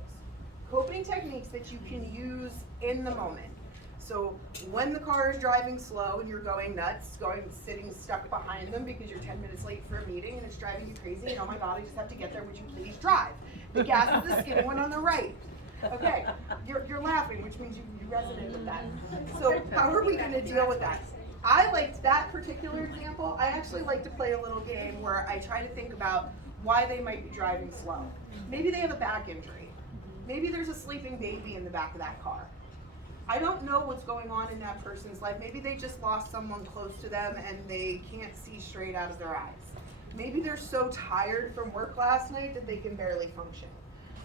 Coping techniques that you can use in the moment. So when the car is driving slow and you're going nuts, sitting stuck behind them because you're 10 minutes late for a meeting and it's driving you crazy, and oh my God, I just have to get there, would you please drive? The gas is the skinny one on the right. Okay, you're laughing, which means you resonate with that. So how are we going to deal with that? I liked that particular example. I actually like to play a little game where I try to think about why they might be driving slow. Maybe they have a back injury. Maybe there's a sleeping baby in the back of that car. I don't know what's going on in that person's life. Maybe they just lost someone close to them and they can't see straight out of their eyes. Maybe they're so tired from work last night that they can barely function.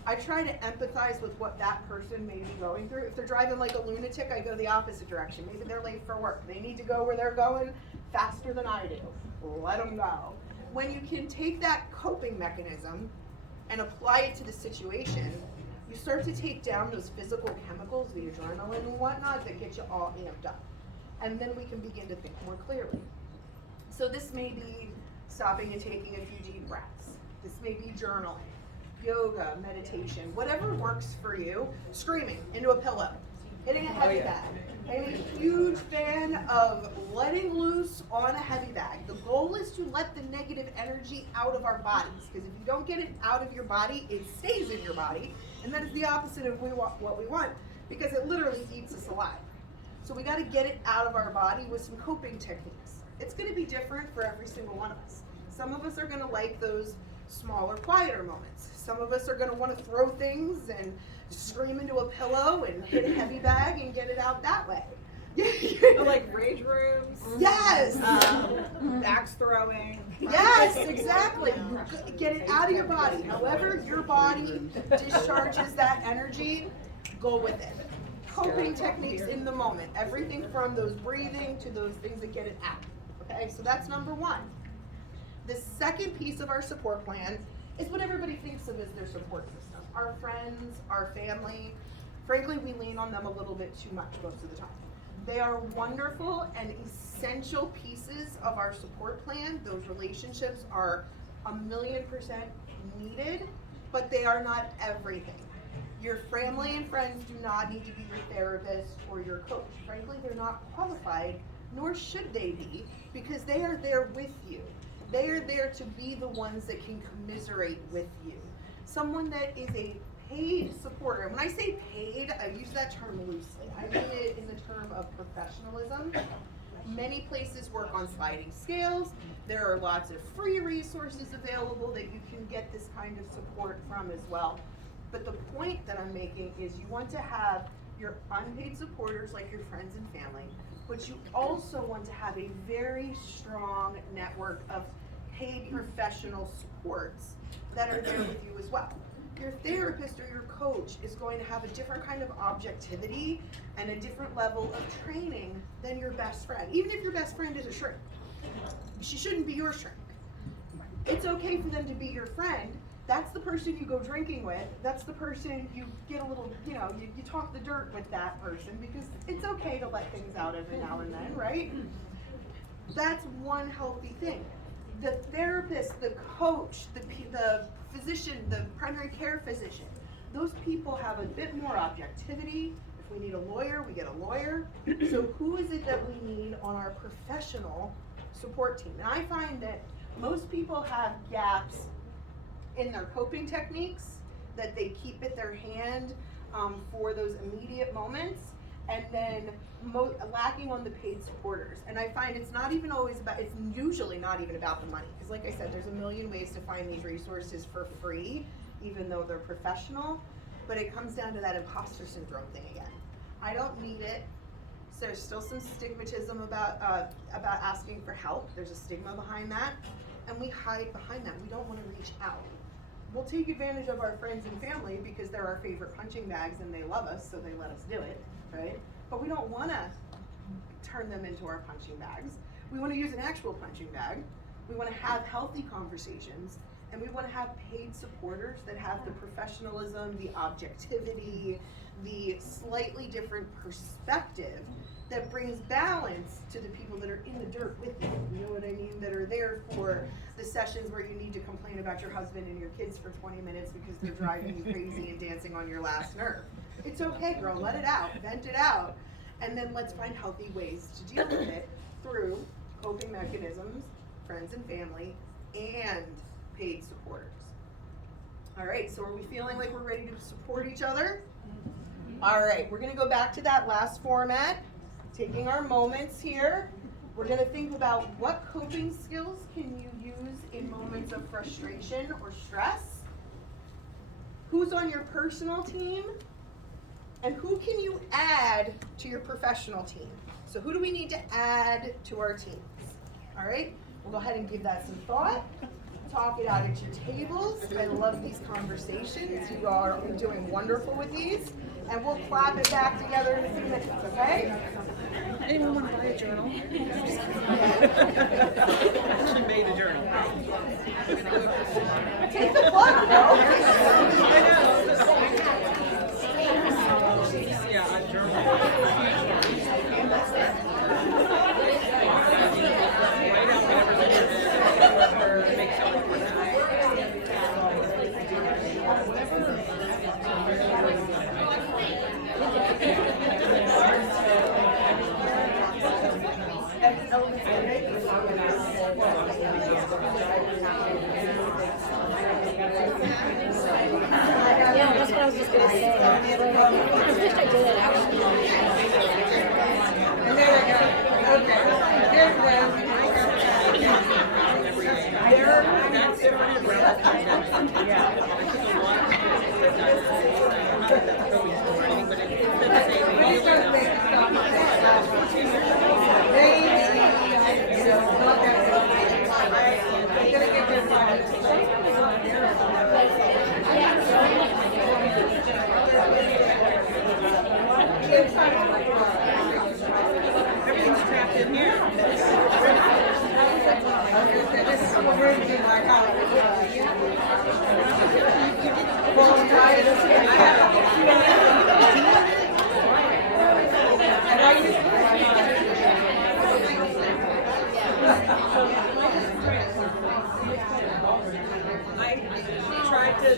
I try to empathize with what that person may be going through. If they're driving like a lunatic, I go the opposite direction. Maybe they're late for work. They need to go where they're going faster than I do. Let them go. When you can take that coping mechanism and apply it to the situation, you start to take down those physical chemicals, the adrenaline and whatnot, that get you all amped up. And then we can begin to think more clearly. So this may be stopping and taking a few deep breaths. This may be journaling, yoga, meditation, whatever works for you. Screaming into a pillow, hitting a heavy bag. I'm a huge fan of letting loose on a heavy bag. The goal is to let the negative energy out of our bodies, because if you don't get it out of your body, it stays in your body, and that is the opposite of what we want, because it literally eats us alive. So we got to get it out of our body with some coping techniques. It's going to be different for every single one of us. Some of us are going to like those smaller, quieter moments. Some of us are going to want to throw things and scream into a pillow and hit a heavy bag and get it out that way. Like rage rooms. Yes. Axe throwing. Yes, exactly. Get it out of your body. However your body discharges that energy, go with it. Coping techniques in the moment. Everything from those breathing to those things that get it out. Okay, so that's number one. The second piece of our support plan is what everybody thinks of as their support system. Our friends, our family. Frankly, we lean on them a little bit too much most of the time. They are wonderful and essential pieces of our support plan. Those relationships are 1,000,000% needed, but they are not everything. Your family and friends do not need to be your therapist or your coach. Frankly, they're not qualified, nor should they be, because they are there with you. They are there to be the ones that can commiserate with you. Someone that is a paid supporter. And when I say paid, I use that term loosely. I mean it in the term of professionalism. Many places work on sliding scales. There are lots of free resources available that you can get this kind of support from as well. But the point that I'm making is you want to have your unpaid supporters like your friends and family, but you also want to have a very strong network of paid professional supports that are there with you as well. Your therapist or your coach is going to have a different kind of objectivity and a different level of training than your best friend. Even if your best friend is a shrink, she shouldn't be your shrink. It's okay for them to be your friend. That's the person you go drinking with. That's the person you get a little, you talk the dirt with that person, because it's okay to let things out every now and then, right? That's one healthy thing. The therapist, the coach, the physician, the primary care physician, those people have a bit more objectivity. If we need a lawyer, we get a lawyer. So who is it that we need on our professional support team? And I find that most people have gaps in their coping techniques that they keep at their hand for those immediate moments, and then lacking on the paid supporters. And I find it's usually not even about the money, because like I said, there's 1,000,000 ways to find these resources for free, even though they're professional, but it comes down to that imposter syndrome thing again. I don't need it. So there's still some stigmatism about asking for help. There's a stigma behind that, and we hide behind that. We don't want to reach out. We'll take advantage of our friends and family because they're our favorite punching bags and they love us, so they let us do it, right? But we don't want to turn them into our punching bags. We want to use an actual punching bag. We want to have healthy conversations, and we want to have paid supporters that have the professionalism, the objectivity, the slightly different perspective that brings balance to the people that are in the dirt with you. You know what I mean? That are there for the sessions where you need to complain about your husband and your kids for 20 minutes because they're driving you crazy and dancing on your last nerve. It's okay, girl, let it out, vent it out, and then let's find healthy ways to deal with it through coping mechanisms, friends and family, and paid supporters. All right, so are we feeling like we're ready to support each other? All right, we're gonna go back to that last format, taking our moments here. We're gonna think about what coping skills can you use in moments of frustration or stress? Who's on your personal team? And who can you add to your professional team? So who do we need to add to our teams? All right, we'll go ahead and give that some thought. talk it out at your tables. I love these conversations. You are doing wonderful with these. And we'll clap it back together in a few minutes, okay? Anyone want to buy a journal? Actually made a journal. Take the plug, though. Yeah, a journal. Write out whatever's in your head or make something for that. Yeah, that's what I was just gonna say. I wish I did it actually. Everything's trapped in here. I tried that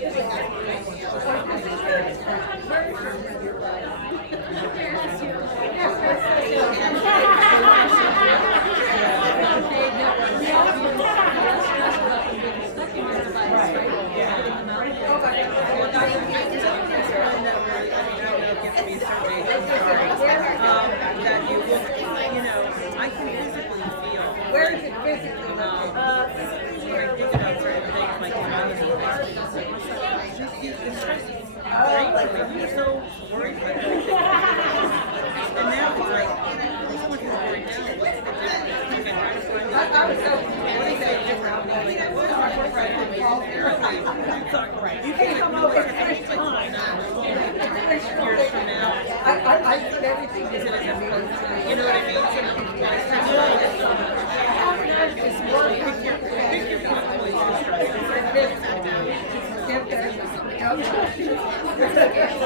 you know, I can physically feel. Where is it physically When I think about certain things, like you're so worried about everything. And now it's like, someone who's worried now, you can try to find I was so what is that different? you can come over any time. Years from now. I put everything Is it as a, you know what I mean? Pick your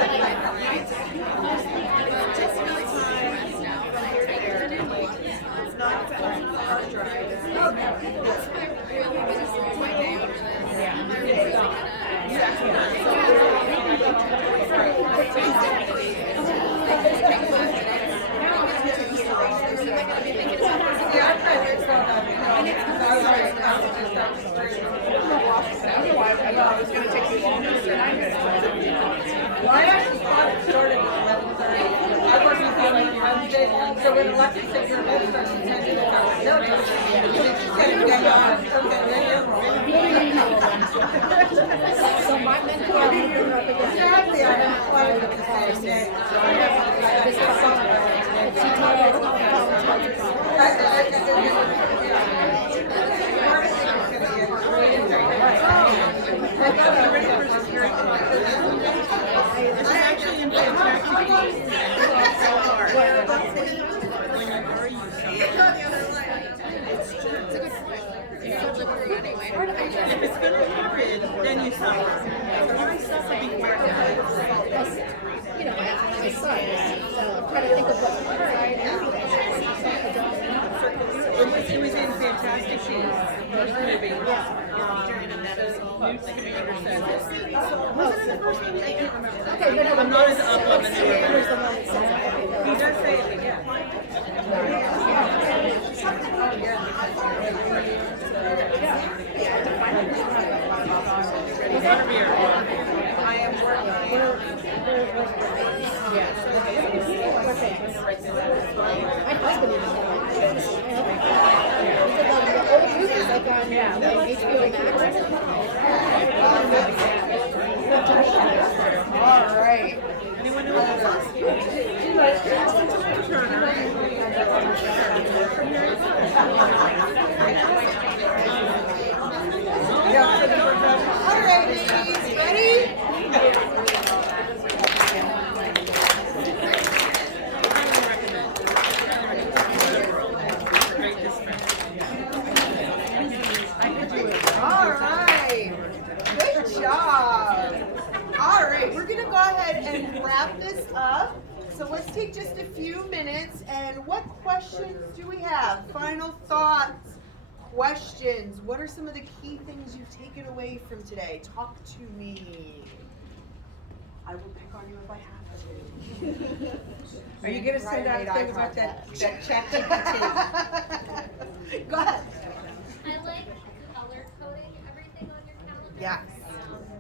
I actually thought it started at 11:30. I worked with you like Wednesday, so when election said your whole starts at 10 minutes, I was nervous. She said, yeah, So my mentor, I'm gonna bring her up again. exactly, I have applied with the same day. This project. She taught us all about It's actually in fantastic. It's so hard. When you are if it's going to happen, then you suffer. Why suffer before it happens? you know, my son. I'm trying to think of what It was in Fantastic Shoes, first movie. Was it the first movie? I can't remember. Okay, but I'm not as up on the new here's the one that says He does say it again. I am my husband even said he said like the old movies like on HBO Max. all right. Anyone else? Yeah, wrap this up. So let's take just a few minutes, and what questions do we have? Final thoughts, questions. What are some of the key things you've taken away from today? Talk to me. I will pick on you if I have to. Are you gonna send out a thing about that chat GPT? Go ahead. I like color coding everything on your calendar. Yes.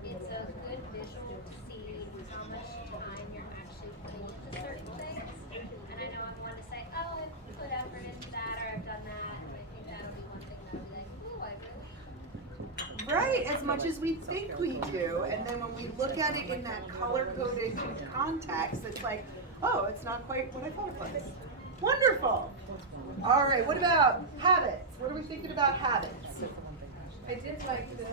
It's a good visual to see how much time you're actually putting into certain things. And I know I'm one to say, oh, I've put effort into that or I've done that. And I think that'll be one thing that I'll be like, ooh, I really. Right, as much as we think we do, and then when we look at it in that color-coded context, it's like, oh, it's not quite what I thought it was. Wonderful. All right, what about habits? What are we thinking about habits? I did like the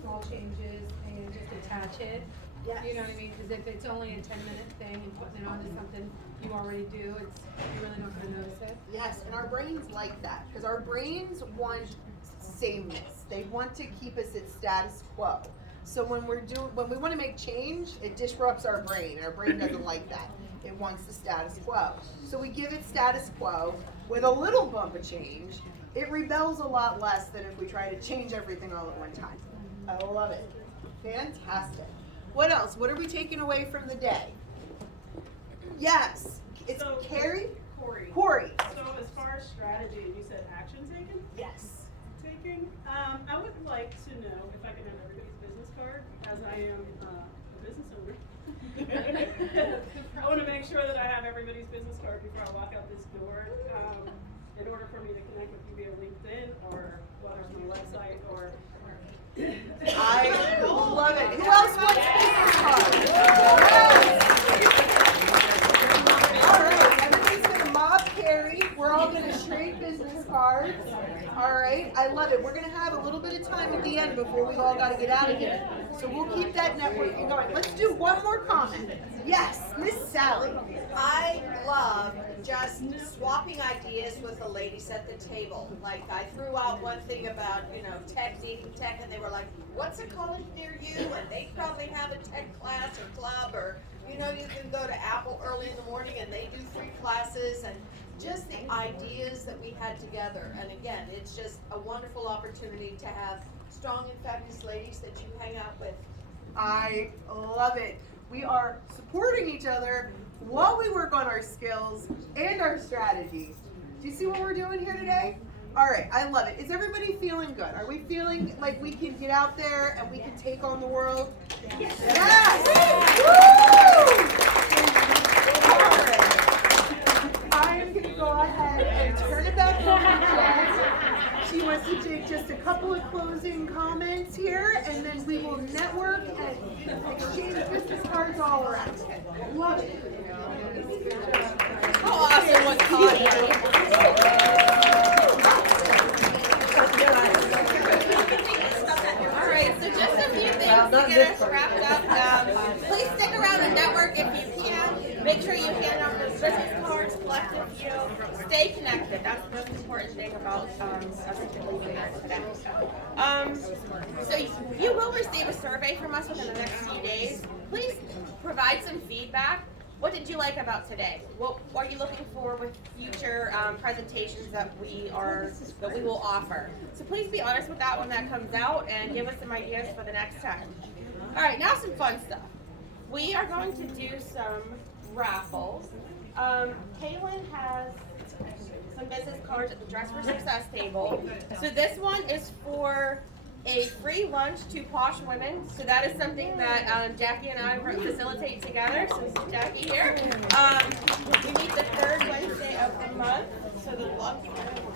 small changes and just attach it. Yes. You know what I mean? Because if it's only a 10-minute thing and putting it onto something you already do, you're really not going to notice it. Yes, and our brains like that, because our brains want sameness. They want to keep us at status quo. So when we want to make change, it disrupts our brain. Our brain doesn't like that. It wants the status quo. So we give it status quo with a little bump of change. It rebels a lot less than if we try to change everything all at one time. I love it. Fantastic. What else? What are we taking away from the day? Yes. It's So, Carrie? Corey. So as far as strategy, you said action taken? Yes. I would like to know if I can have everybody's business card, as I am a business owner. I want to make sure that I have everybody's business card before I walk out this door. In order for me to connect with you via LinkedIn or whether it's my website or. I love it. Who else wants business cards? All right, everybody's gonna mob Carrie. We're all gonna trade business cards. All right, I love it. We're gonna have a little bit of time at the end before we all gotta get out of here. So we'll keep that networking going. Let's do one more comment. Yes, Miss Sally. I love just swapping ideas with the ladies at the table. Like I threw out one thing about, tech, needing tech, and they were like, what's a college near you? And they probably have a tech class or club, or, you can go to Apple early in the morning and they do free classes, and just the ideas that we had together. And again, it's just a wonderful opportunity to have strong and fabulous ladies that you hang out with. I love it. We are supporting each other while we work on our skills and our strategies. Do you see what we're doing here today? All right, I love it. Is everybody feeling good? Are we feeling like we can get out there and we can take on the world? Yes! Yes. Woo! All right. I am going to go ahead and turn it back over to Jen. She wants to take just a couple of closing comments here, and then we will network and exchange business cards all around. Love it. How awesome was Connie? All right, so just a few things to get us wrapped up. Please stick around and network if you can. Make sure you hand out those business cards, collect a few. Stay connected. That's the most important thing about us doing this today. So you will receive a survey from us within the next few days. Please provide some feedback. What did you like about today? What are you looking for with future presentations that we will offer? So please be honest with that when that comes out and give us some ideas for the next time. All right, now some fun stuff. We are going to do some raffles. Kaylin has some business cards at the Dress for Success table. So this one is for a free lunch to posh women. So that is something that Jackie and I facilitate together. So this is Jackie here. We meet the third Wednesday of the month. So the lucky women will